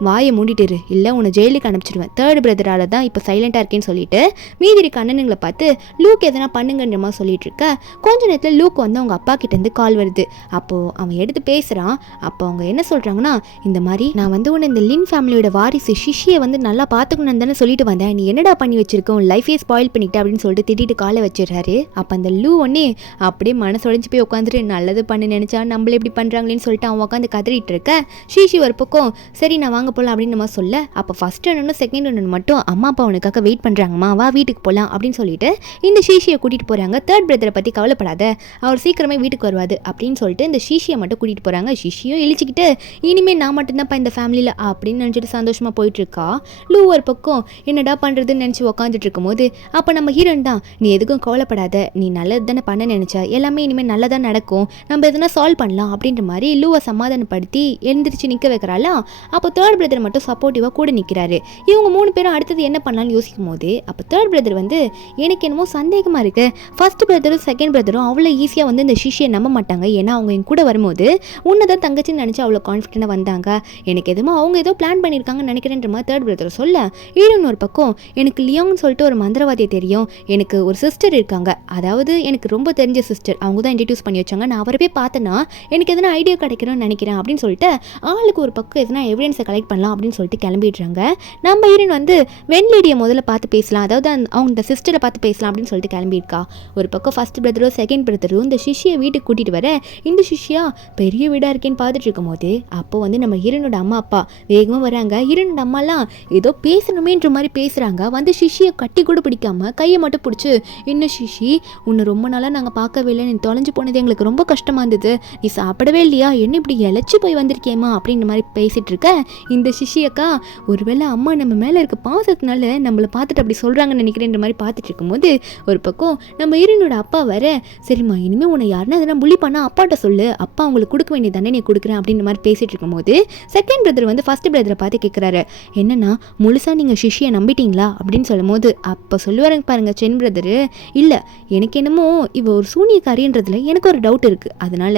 வாயை மூடிட்டு இல்லை உன்னை ஜெயிலுக்கு அனுப்பிச்சிடுவேன், தேர்ட் பிரதரால் தான் இப்போ சைலண்டாக இருக்கேன்னு சொல்லிட்டு மீதி இருக்க அண்ணனுங்களை பார்த்து லூக் எதனா பண்ணுங்கன்ற மாதிரி சொல்லிட்டு இருக்க. கொஞ்ச நேரத்தில் லூக் வந்து அவங்க அப்பா கிட்டேருந்து கால் வருது. அப்போது அவன் எடுத்து பேசுகிறான். அப்போ அவங்க என்ன சொல்கிறாங்கன்னா, இந்த மாதிரி நான் வந்து உன்னை இந்த லின் ஃபேமிலியோட வாரிசு சிஷியை வந்து நல்லா பார்த்துக்கணும்னு தானே சொல்லிட்டு வந்தேன், நீ என்னடா பண்ணி வச்சிருக்க, உன் லைஃபே ஸ்பாயில் பண்ணிட்டு அப்படின்னு சொல்லிட்டு திட்டிட்டு காலை வச்சிடுறாரு. அப்போ அந்த லூ ஒன்னே அப்படியே மனசு உடைஞ்சு போய் உட்காந்துட்டு நல்லது பண்ண நினச்சா நம்மளே இப்படி பண்ணுறாங்களேன்னு சொல்லிட்டு அவன் உட்காந்து கதறிட்டு இருக்க. ஷீஷி ஒரு பக்கம் சரி நான் வாங்க போகலாம் அப்படின்னு நம்ம சொல்ல, அப்போ ஃபர்ஸ்ட் அண்ணனும் செகண்ட் அண்ணன் மட்டும் அம்மா அப்பா உனக்காக வெயிட் பண்ணுறாங்கம்மா வா வீட்டுக்கு போகலாம் அப்படின்னு சொல்லிட்டு இந்த ஷீஷியை கூட்டிகிட்டு போகிறாங்க. தேர்ட் பிரதரை பற்றி கவலைப்படாத, அவர் சீக்கிரமே வீட்டுக்கு வருவாது அப்படின்னு சொல்லிட்டு இந்த ஷீஷியை மட்டும் கூட்டிகிட்டு போகிறாங்க. ஷீஷியும் இழிச்சிக்கிட்டு இனிமேல் நான் மட்டும்தான்ப்பா இந்த ஃபேமிலியில் அப்படின்னு நினச்சிட்டு சந்தோஷமாக போயிட்டுருக்கா. லூ ஒரு பக்கம் என்னடா பண்ணுறதுன்னு நினச்சி உக்காந்துட்டு இருக்கும்போது அப்போ நம்ம ஹீரோன் தான், நீ எதுக்கும் கவலைப்படாத, நீ நல்லது தானே பண்ண நினச்ச, எல்லாமே இனிமேல் நல்லதாக நடக்கும், நம்ம எதுனா சால்வ் பண்ணலாம் அப்படின்ற மாதிரி லூவை சமாதானப்படுத்தி எழுந்திரிச்சு நிற்க வைக்கிறாளா. அப்போ தேர்ட் பிரதர் மட்டும் சப்போர்ட்டிவாக கூட நிற்கிறாரு. இவங்க 3 பேரும் அடுத்தது என்ன பண்ணலாம்னு யோசிக்கும் போது அப்போ தேர்ட் பிரதர் வந்து எனக்கு என்னமோ சந்தேகமாக இருக்குது, ஃபர்ஸ்ட் பிரதரும் செகண்ட் பிரதரும் அவ்வளோ ஈஸியாக வந்து இந்த சிஷியை நம்ப மாட்டாங்க, ஏன்னா அவங்க என் கூட வரும்போது உன்னை தான் தங்கச்சின்னு நினச்சி அவ்வளோ கான்ஃபிடென்ட்டாக வந்தாங்க, எனக்கு எதுவும் அவங்க ஏதோ பிளான் பண்ணியிருக்காங்கன்னு நினைக்கிறேன்ற மாதிரி தேர்ட் பிரதர் சொல்ல, ஈரன் ஒரு பக்கம் எனக்கு லியோன்னு சொல்லிட்டு ஒரு மந்திரவாதியை தெரியும், எனக்கு ஒரு சிஸ்டர் இருக்காங்க, அதாவது எனக்கு ரொம்ப தெரிஞ்ச சிஸ்டர், அவங்க தான் இன்ட்ரடியூஸ் பண்ணி வச்சாங்க, நான் அவரவே பார்த்தேன்னா எனக்கு எதனா ஐடியா கிடைக்கிறோன்னு நினைக்கிறேன் அப்படின்னு சொல்லிட்டு ஆளுக்கு ஒரு பக்கம் எதனா எவிடன்ஸை கலெக்ட் பண்ணலாம் அப்படின்னு சொல்லிட்டு கிளம்பிடுறாங்க. நம்ம ஈரன் வந்து வெண்லேடியை முதல்ல பார்த்து பேசலாம், அதாவது அவங்க இந்த சிஸ்டரை பார்த்து பேசலாம் அப்படின்னு சொல்லிட்டு கிளம்பியிருக்கா. ஒரு பக்கம் ஃபர்ஸ்ட் பிரதரும் செகண்ட் பிரதரும் இந்த சிஷியை வீட்டுக்கு கூட்டிகிட்டு வர, இந்த சிஷியா பெரிய வீடாக இருக்கேன்னு பார்த்துட்டு இருக்கும் போது அப்போ வந்து நம்ம ஹீரோனோட அம்மா அப்பா வேகமாக வராங்க. ஹீரோனோட அம்மாலாம் ஏதோ பேசணுமேன்ற மாதிரி பேசுகிறாங்க. வந்து சிஷியை கட்டி கூட பிடிக்காம கையை மட்டும் பிடிச்சி, என்ன சிஷி உன்னை ரொம்ப நாளாக நாங்கள் பார்க்கவே இல்லை, நீ தொலைஞ்சு போனது எங்களுக்கு ரொம்ப கஷ்டமாக இருந்தது, நீ சாப்பிடவே இல்லையா, என்ன இப்படி இழைச்சி போய் வந்திருக்கேம்மா அப்படின்ற மாதிரி பேசிகிட்டு இருக்க. இந்த சிஷியக்கா ஒருவேளை அம்மா நம்ம மேலே இருக்க பாசத்தினால நம்மளை பார்த்துட்டு அப்படி சொல்கிறாங்கன்னு நினைக்கிறேன்ற மாதிரி பார்த்துட்டு இருக்கும்போது ஒரு பக்கம் நம்ம ஹீரோனோட அப்பா வர, சரிம்மா இனிமேல் உன்னை யாருன்னா எதனா புள்ளி பண்ணால் அப்பாட்ட சொல்லு, அப்பா அவங்களுக்கு கொடுக்க வேண்டியது தானே நீ கொடுக்குறேன் அப்படின்ற மாதிரி பேசிகிட்டு இருக்கும்போது செகண்ட் பிரதர் வந்து ஃபர்ஸ்ட் பிரதரை பார்த்து கேட்குறாரு, என்னன்னா முழுசாக நீங்கள் சிஷியை நம்பிட்டீங்களா அப்படின்னு சொல்லும் போது அப்போ சொல்லுவாருங்க பாருங்கள் சென் பிரதரு, இல்லை எனக்கு என்னமோ இவ ஒரு சூனியக்காரின்றதுல எனக்கு ஒரு டவுட் இருக்குது, அதனால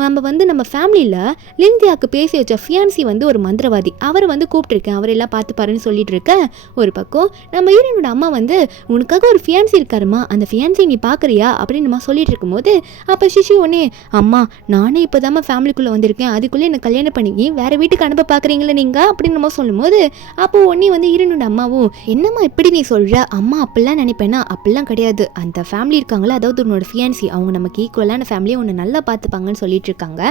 நம்ம வந்து நம்ம ஃபேமிலியில் லிந்தியாவுக்கு பேசி வச்ச ஃபியான்சி வந்து ஒரு மந்திரவாதி, அவரை வந்து கூப்பிட்டுருக்கேன், அவரெல்லாம் பார்த்து பாருன்னு சொல்லிட்டு இருக்கேன். ஒரு பக்கம் நம்ம ஹீரோனோட அம்மா வந்து உனக்காக ஒரு ஃபியான்சி இருக்காருமா, அந்த ஃபியான்சி நீ பார்க்குறியா அப்படின்னு நம்ம சொல்லிட்டு இருக்கும்போது அப்போ சிஷி ஒன்னே, அம்மா நானே இப்போ தான் ஃபேமிலிக்குள்ளே வந்திருக்கேன், அதுக்குள்ளே என்னை கல்யாணம் பண்ணி வேறு வீட்டுக்கு அனுப்ப பார்க்குறீங்களா நீங்கள் அப்படின்னு நம்ம சொல்லும்போது அப்போ ஒன்னே வந்து ஹீரோனோட அம்மாவும், என்னம்மா இப்படி நீ சொல்கிற, அம்மா அப்படிலாம் நினைப்பேன்னா அப்படிலாம் கிடையாது, அந்த ஃபேமிலி இருக்காங்களா, அதாவது உன்னோட ஃபியான்சி அவங்க நமக்கு ஈக்குவலான ஃபேமிலியை உன்னை நல்லா பார்த்துப்பாங்கன்னு சொல்லிட்டு இருக்காங்க.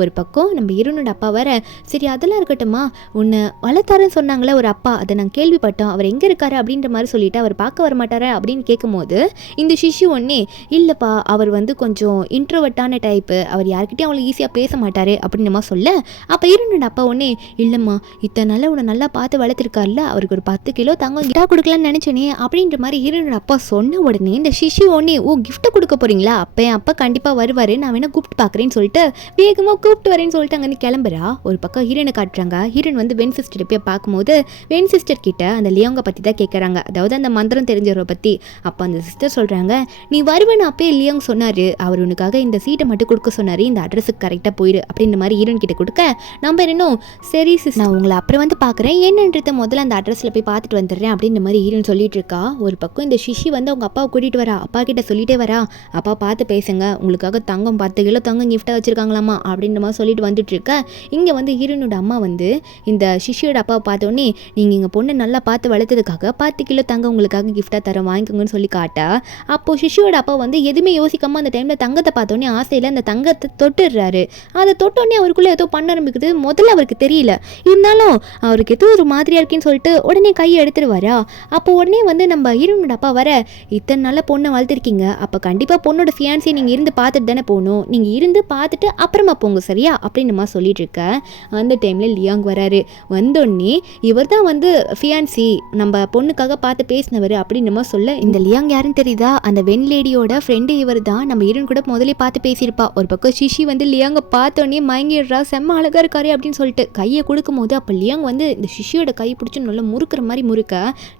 ஒரு பக்கம் நம்ம ஹீரோனோட அப்பா வர, சரி அதெல்லாம் இருக்கட்டும்மா, உன்னை வளர்த்தாருன்னு சொன்னாங்களே ஒரு அப்பா, அதை நான் கேள்விப்பட்டோம், அவர் எங்கே இருக்காரு அப்படின்ற மாதிரி சொல்லிட்டு அவர் பார்க்க வர மாட்டாரா அப்படின்னு கேட்கும்போது இந்த சிஷு ஒன்னே, இல்லைப்பா அவர் வந்து கொஞ்சம் இன்ட்ரோவர்ட்டான டைப்பு, அவர் யார்கிட்டையும் அவ்வளோ ஈஸியாக பேச மாட்டார் அப்படின்னு நம்ம சொல்ல, அப்போ ஹீரோனோட அப்பா ஒன்னே, இல்லைம்மா இத்தனை நாள் உன்னை நல்லா பார்த்து வளர்த்துருக்காருல, அவருக்கு ஒரு 10 கிலோ தங்கம் கிட்டா கொடுக்கலான்னு நினச்சேனே அப்படின்ற மாதிரி ஹீரோனோட அப்பா சொன்ன உடனே இந்த சிஷு ஒன்னே, ஓ கிஃப்ட்டை கொடுக்க போறீங்களா, அப்போ என் அப்பா கண்டிப்பாக வருவார், நான் வேணா கூப்பிட்டு பார்க்குறேன்னு சொல்லிட்டு வேகமாக கூப்பிட்டு வரேன்னு சொல்லிட்டு அங்கே கிளம்புறா. ஒரு பக்கம் ஹீரோனை காட்டுறாங்க. ஈரன் வந்து வென் சிஸ்டர் போய் பார்க்கும்போது வென் சிஸ்டர் கிட்ட அந்த லியோங்கை பற்றி தான் கேட்குறாங்க, அதாவது அந்த மந்திரம் தெரிஞ்சவரை பற்றி. அப்போ அந்த சிஸ்டர் சொல்கிறாங்க, நீ வருவேன்னு அப்பயே லியோங் சொன்னார், அவர் உனக்காக இந்த சீட்டை மட்டும் கொடுக்க சொன்னார், இந்த அட்ரஸுக்கு கரெக்டாக போயிடு அப்படின்ற மாதிரி ஈரன் கிட்ட கொடுக்க நம்ம இன்னும் சரி சிஸ் நான் உங்களை அப்புறம் வந்து பார்க்குறேன், என்னன்றத முதல்ல அந்த அட்ரஸில் போய் பார்த்துட்டு வந்துடுறேன் அப்படின்ற மாதிரி ஈரன் சொல்லிட்டு இருக்கா. ஒரு பக்கம் இந்த சிஷி வந்து அவங்க அப்பாவை கூட்டிகிட்டு வரா, அப்பா கிட்ட சொல்லிட்டே வரா, அப்பா பார்த்து பேசுங்க, உங்களுக்காக தங்கம் 10 கிலோ தங்கம் கிஃப்டாக வச்சுருக்காங்களாமா அப்படின்ற மாதிரி சொல்லிட்டு வந்துட்டு இருக்க. இங்கே வந்து ஈரனோட அம்மா வந்து இந்த சிஷியோட அப்பாவை பார்த்தோன்னே, நீங்கள் எங்கள் பொண்ணு நல்லா பார்த்து வளர்த்ததுக்காக 10 கிலோ தங்கம் உங்களுக்காக கிஃப்டாக தரேன் வாங்கிக்கோங்கன்னு சொல்லி காட்டா. அப்போது சிஷியோட அப்பா வந்து எதுவுமே யோசிக்காமல் அந்த டைமில் தங்கத்தை பார்த்தோன்னே ஆசையில் அந்த தங்கத்தை தொட்டுடுறாரு. அதை தொட்டோன்னே அவருக்குள்ளே ஏதோ பண்ண ஆரம்பிக்குது. முதல்ல அவருக்கு தெரியல, இருந்தாலும் அவருக்கு ஏதோ ஒரு மாதிரியாக இருக்குன்னு சொல்லிட்டு உடனே கையை எடுத்துருவாரா. அப்போ உடனே வந்து நம்ம ஈரனோட அப்பா வர, இத்தனை நல்ல பொண்ணை வளர்த்துருக்கீங்க, அப்போ கண்டிப்பாக பொண்ணோட ஃபியான்ஸியை நீங்கள் இருந்து பார்த்துட்டு தானே போகணும், நீங்கள் இருந்து பார்த்துட்டு அப்புறமா போங்க சரியா அப்படின்னு மாதிரி சொல்லிட்டு இருக்க. அந்த டைமில் லியாங் வராரு. வந்தோடனே இவர் தான் வந்து ஃபியான்சி நம்ம பொண்ணுக்காக பார்த்து பேசினவர் அப்படின்னு மாதிரி சொல்ல, இந்த லியாங் யாருன்னு தெரியுதா, அந்த வென் லேடியோட ஃப்ரெண்டு இவர் தான், நம்ம ஈரன் கூட முதலே பார்த்து பேசியிருப்பா. ஒரு பக்கம் சிஷி வந்து லியாங்கை பார்த்தோன்னே மயங்கிடுறா, செம்ம அழகா இருக்காரு அப்படின்னு சொல்லிட்டு கையை கொடுக்கும் போது அப்போ லியாங் வந்து இந்த சிஷியோட கை பிடிச்சி நல்லா முறுக்கிற மாதிரி முறுக்க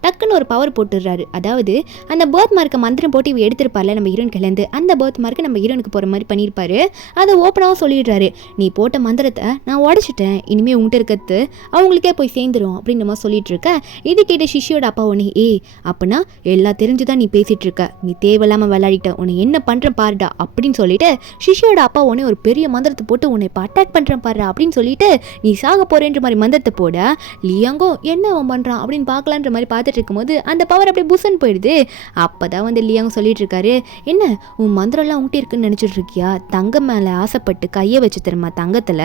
டக்குன்னு ஒரு பவர் போட்டுடுறாரு. அதாவது அந்த பேர்த் மார்க்கை மந்திரம் போட்டு இவ எடுத்திருப்பார்ல நம்ம ஈரன் கிளந்து, அந்த பேர்த் மார்க்கை நம்ம ஈரனுக்கு போகிற மாதிரி பண்ணியிருப்பாரு. அதை ஓப்பனாகவும் சொல்லிடுறாரு, நீ போட்ட மந்திரத்தை நான் உடச்சிட்டேன், இனிமேல் உங்கள்கிட்ட இருக்கிறது அவங்களுக்கே போய் சேர்ந்துடும் அப்படின்னு நம்ம சொல்லிட்டு இருக்க. இது கேட்ட சிஷியோட அப்பா உடனே, அப்படின்னா எல்லாம் தெரிஞ்சுதான் நீ பேசிட்டு இருக்க, நீ தேவையில்லாமல் விளையாடிட்ட, உன்னை என்ன பண்ணுறேன் பாருடா அப்படின்னு சொல்லிட்டு சிஷியோட அப்பா உடனே ஒரு பெரிய மந்திரத்தை போட்டு உன்னை இப்போ அட்டாக் பண்ணுறேன் பாரு அப்படின்னு சொல்லிட்டு நீ சாக போறேன்ற மாதிரி மந்திரத்தை போட, லியாங்கோ என்ன அவன் பண்ணுறான் அப்படின்னு பார்க்கலான்ற மாதிரி பார்த்துட்டு இருக்கும்போது அந்த பவர் அப்படியே புசன் போயிடுது. அப்போ தான் வந்து லியாங் சொல்லிட்டு இருக்காரு, என்ன உன் மந்திரம்லாம் உங்கள்கிட்ட இருக்குன்னு நினச்சிட்டு இருக்கியா, தங்கம் மேலே ஆசைப்பட்டு கையை வச்சு தருமா தங்கத்தில்,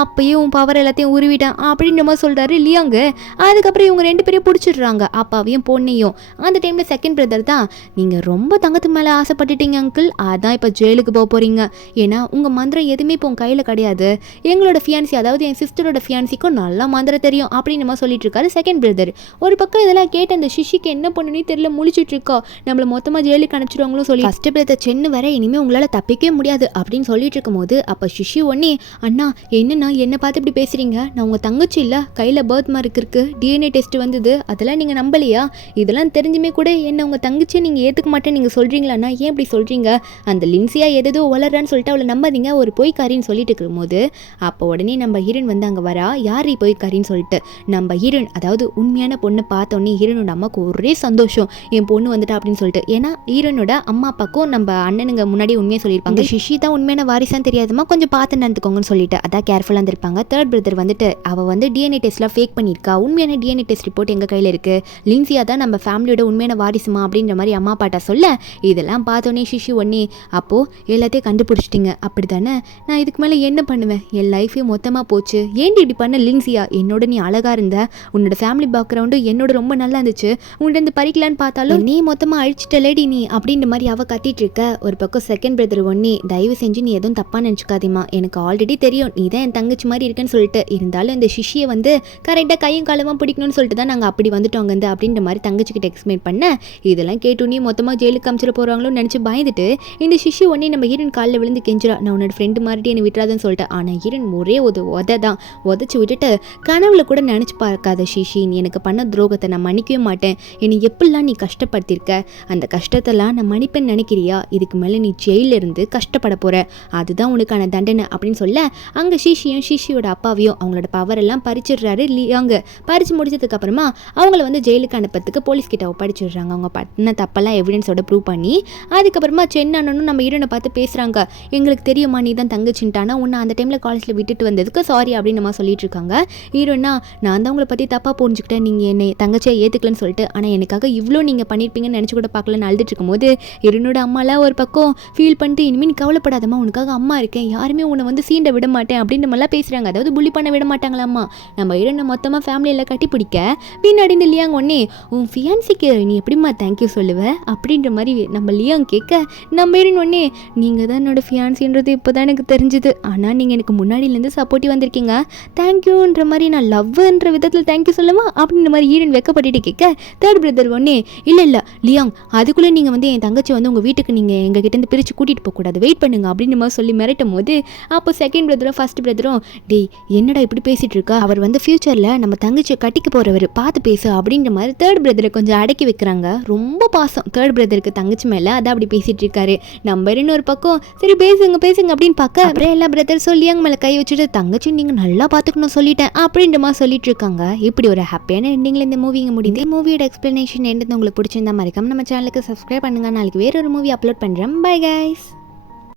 அப்பயே உன் பவர் எல்லாத்தையும் உருவிட்டான் அப்படின்ற மாதிரி சொல்கிறாரு லியாங்கு. அதுக்கப்புறம் இவங்க 2 பேரையும் பிடிச்சிடுறாங்க, அப்பாவையும் பொண்ணையும். அந்த டைமில் செகண்ட் பிரதர் தான், நீங்கள் ரொம்ப தங்கத்துக்கு மேலே ஆசைப்பட்டுட்டீங்க அங்கிள், அதான் இப்போ ஜெயிலுக்கு போக போகிறீங்க, ஏன்னா உங்கள் மந்திரம் எதுவுமே இப்போ உன் கையில் கிடையாது, எங்களோட ஃபியான்சி அதாவது என் சிஸ்டரோட ஃபியான்சிக்கும் நல்லா மந்திரம் தெரியும் அப்படின்னு மாதிரி சொல்லிட்டு இருக்காரு செகண்ட் பிரதர். ஒரு பக்கம் இதெல்லாம் கேட்டு அந்த சிஷிக்கு என்ன பண்ணுனே தெரியல, முழிச்சிட்டு இருக்கா, நம்மளை மொத்தமாக ஜெயிலுக்கு அனுப்பிச்சிடுவாங்களும் சொல்லி ஃபர்ஸ்ட் பிரதர் சென்னு வர இனிமேல் உங்களால் தப்பிக்கவே முடியாது அப்படின்னு சொல்லிட்டு இருக்கும்போது அப்போ சிஷி ஒன்னே, அண்ணா என்னண்ணா என்னை பார்த்து இப்படி பேசுகிறீங்க, நான் உங்கள் தங்கச்சி இல்லை, கையில் பர்த் மார்க் இருக்குது, டிஎன்ஏ டெஸ்ட் வந்தது, அதெல்லாம் நீங்கள் நம்பலையா, இதெல்லாம் தெரிஞ்சுமே கூட என்ன உங்கள் தங்கச்சியை நீங்கள் ஏற்றுக்க மாட்டேன்னு நீங்கள் சொல்கிறீங்களாண்ணா, ஏன் இப்படி சொல்கிறீங்க, அந்த லின்சியா எதோ வளர்றான்னு சொல்லிட்டு அவளை நம்பாதீங்க, ஒரு பொய்க்காரின்னு சொல்லிட்டு இருக்கும்போது அப்போ உடனே நம்ம ஹீரோன் வந்து அங்கே வரா, யார் பொய்க்காரின்னு சொல்லிட்டு. நம்ம ஹீரோன் அதாவது உண்மையான பொண்ணை பார்த்தோன்னே ஹீரோனோட அம்மாவுக்கு ஒரே சந்தோஷம், என் பொண்ணு வந்துட்டா அப்படின்னு சொல்லிட்டு. ஏன்னா ஹீரோனோட அம்மா அப்பாவுக்கும் நம்ம அண்ணனுங்க முன்னாடி உண்மையை சொல்லியிருப்பாங்க, சிஷி தான் உண்மையான வாரிசான்னு தெரியாதமா கொஞ்சம் பார்த்து நடந்துக்கோங்கன்னு சொல்லிட்டு அதான் கேர்ஃபுல்லாக இருந்திருப்பாங்க. தேர்ட் பிரதர் வந்துட்டு அவள் வந்து டிஎன்ஏ டெஸ்ட்லாம் ஃபேக் பண்ணியிருக்கா, உண்மையான டிஎன்ஏ டெஸ்ட் ரிப்போர்ட் எங்கள் கையில் இருக்குது, லின்சியா தான் நம்ம ஃபேமிலியோட உண்மையான வாரிசுமா அப்படின்ற மாதிரி அம்மா அப்பாட்ட சொல்ல, இதெல்லாம் பார்த்தோன்னே சிஷி ஒன்னே, அப்போது எல்லாத்தையும் கண்டுபிடிச்சிட்டிங்க அப்படி தானே, நான் இதுக்கு மேலே என்ன பண்ணுவேன், என் லைஃபே மொத்தமாக போச்சு, ஏன்டி இப்படி பண்ண லின்சியா, என்னோட நீ அழகாக இருந்த, உன்னோட ஃபேமிலி பேக்ரவுண்டு என்னோட ரொம்ப நல்லா இருந்துச்சு, உங்கள்கிட்ட இருந்து பறிக்கலான்னு பார்த்தாலும் நீ மொத்தமாக அழிச்சிட்டலேடி நீ அப்படின்ற மாதிரி அவள் கத்திட்டு இருக்க. ஒரு பக்கம் செகண்ட் பிரதர் ஒன்னே, தயவு செஞ்சு நீ எதுவும் தப்பாக நினச்சிக்காதீமா, எனக்கு ஆல்ரெடி தெரியும் நீ தான் என் தங்கச்சி மாதிரி இருக்குன்னு சொல்லிட்டு, இருந்தாலும் இந்த சிஷியை வந்து கரெக்டாக கையும் காலமாக பிடிக்கணும்னு சொல்லிட்டு தான் நாங்கள் அப்படி வந்துட்டோங்க அப்படின்ற மாதிரி தங்கச்சிக்கிட்ட எக்ஸ்பிளைன் பண்ண, இதெல்லாம் கேட்டோன்னே மொத்தமாக ஜெயிலுக்கு அமிச்சிட போகிறாங்களோன்னு நினச்சி பயந்துட்டு இந்த சிஷி ஒன்னே நம்ம ஹீரோன் காலில் விழுந்து கெஞ்சிரா, நான் உன்னோட ஃப்ரெண்டு மாதிரி என்னை விட்டுறாதுன்னு சொல்லிட்டு. ஆனால் ஹீரோன் ஒரே உதை தான் உதச்சி விட்டுட்டு, கனவுல கூட நினச்சி பார்க்காத சிஷி, நீ எனக்கு பண்ண துரோகத்தை நான் மன்னிக்கவே மாட்டேன், என்னை எப்படிலாம் நீ கஷ்டப்படுத்திருக்க, அந்த கஷ்டத்தெல்லாம் நான் மன்னிப்பேன்னு நினைக்கிறியா, இதுக்கு மேலே நீ ஜெயிலில் இருந்து கஷ்டப்பட போகிற, அதுதான் உனக்கான தண்டனை அப்படின்னு சொல்ல, அங்கே சிஷியும் சிஷியோட அப்பாவையும் அவங்களோட பவர் எல்லாம் பறிச்சிடுறாரு லியாங். பறிச்சு முடிச்சதுக்கு அப்புறமா அவங்கள வந்து ஜெயிலுக்கு அனுப்புறதுக்கு போலீஸ் கிட்ட ஒப்படைச்சிடுறாங்க, அவங்க பண்ண தப்பெல்லாம் எவிடன்ஸோட ப்ரூவ் பண்ணி. அதுக்கப்புறமா சென்னனும் நம்ம ஹீரோனை பார்த்து பேசுகிறாங்க, எங்களுக்கு தெரியுமா நீ தான் தங்கச்சின்ட்டானா, உன்னை அந்த டைமில் காலேஜில் விட்டுட்டு வந்ததுக்கு சாரி அப்படின்னு நம்ம சொல்லிட்டு இருக்காங்க. ஹீரோனா, நான் தான் உங்களை பற்றி தப்பாக புரிஞ்சுக்கிட்டேன், நீங்கள் என்னை தங்கச்சியை ஏற்றுக்கலன்னு சொல்லிட்டு, ஆனால் எனக்காக இவ்வளோ நீங்கள் பண்ணியிருப்பீங்கன்னு நினச்சி கூட பார்க்கலன்னு அழுதுட்டு இருக்கும்போது ஹீரோனோட அம்மாலாம் ஒரு பக்கம் ஃபீல் பண்ணிட்டு, இனிமேல் நீ கவலைப்படாதம்மா, உனக்காக அம்மா இருக்கேன், யாருமே உன்னை வந்து சீண்ட விட மாட்டேன் அப்படின்ற மாதிரிலாம் பேசுகிறாங்க, அதாவது புள்ளி பண்ண விட மாட்டாங்களா அம்மா. நம்ம ஹீரோனை மொத்தமாக ஃபேமிலியில் கட்டி பிடிக்க பின்னாடி இந்த லியாங் ஒன்னே, உன் ஃபியான்சிக்கு நீ எப்படிம்மா தேங்க்யூ சொல்லுவேன் அப்படின்ற மாதிரி நம்ம லியாங் கேட்க, நம்ம ஹீரோன் ஒன்னே, நீங்கள் தான் என்னோட ஃபியான்சின்றது இப்போ தான் எனக்கு தெரிஞ்சுது, ஆனால் நீங்கள் எனக்கு முன்னாடியிலேருந்து சப்போர்ட்டிவ் வந்திருக்கீங்க, தேங்க்யூன்ற மாதிரி நான் லவ்ன்ற விதத்தில் தேங்க்யூ சொல்லுமா அப்படின்ற மாதிரி ஹீரோன் வெக்கப்பட்டுட்டு கேட்க, தேர்ட் பிரதர் ஒன்னே, இல்லை லியாங், அதுக்குள்ளே நீங்கள் வந்து என் தங்கச்சி வந்து உங்கள் வீட்டுக்கு நீங்கள் எங்கள் கிட்டேருந்து பிரித்து கூட்டிகிட்டு போகக்கூடாது, வெயிட் பண்ணுங்க அப்படின்ற மாதிரி சொல்லி மிரட்டும் போது அப்போ செகண்ட் பிரதரும் ஃபர்ஸ்ட் பிரதரும், டேய் என்னடா இப்படி பேசிட்டு பேசிட்டு இருக்கா. அவர் வந்து ஃபியூச்சர்ல நம்ம தங்கச்சி கட்டிக்க போறவர், பார்த்து பேசு அப்படின்ற மாதிரி தேர்ட் பிரதரை கொஞ்சம் அடக்கி வைக்கிறாங்க. ரொம்ப பாசம் தேர்ட் பிரதருக்கு தங்கச்சி மேல. அதான் அப்படி பேசிட்டு இருக்காரு. நம்பர் இன்னொரு பக்கம் சரி பேசுங்க பேசுங்க அப்படின்னு பார்க்க அப்புறம் எல்லா பிரதர் சொல்லி அங்க மேல கை வச்சுட்டு தங்கச்சி நீங்க நல்லா பாத்துக்கணும் சொல்லிட்டேன் அப்படின்ற மாதிரி சொல்லிட்டு இருக்காங்க. இப்படி ஒரு ஹாப்பியான எண்டிங்ல இந்த மூவிங்க முடியுது. மூவியோட எக்ஸ்பிளனேஷன் என்னது உங்களுக்கு பிடிச்சிருந்தா மறக்காம நம்ம சேனலுக்கு சப்ஸ்கிரைப் பண்ணுங்க. நாளைக்கு வேற ஒரு மூவி அப்லோட் பண்றேன். Bye guys.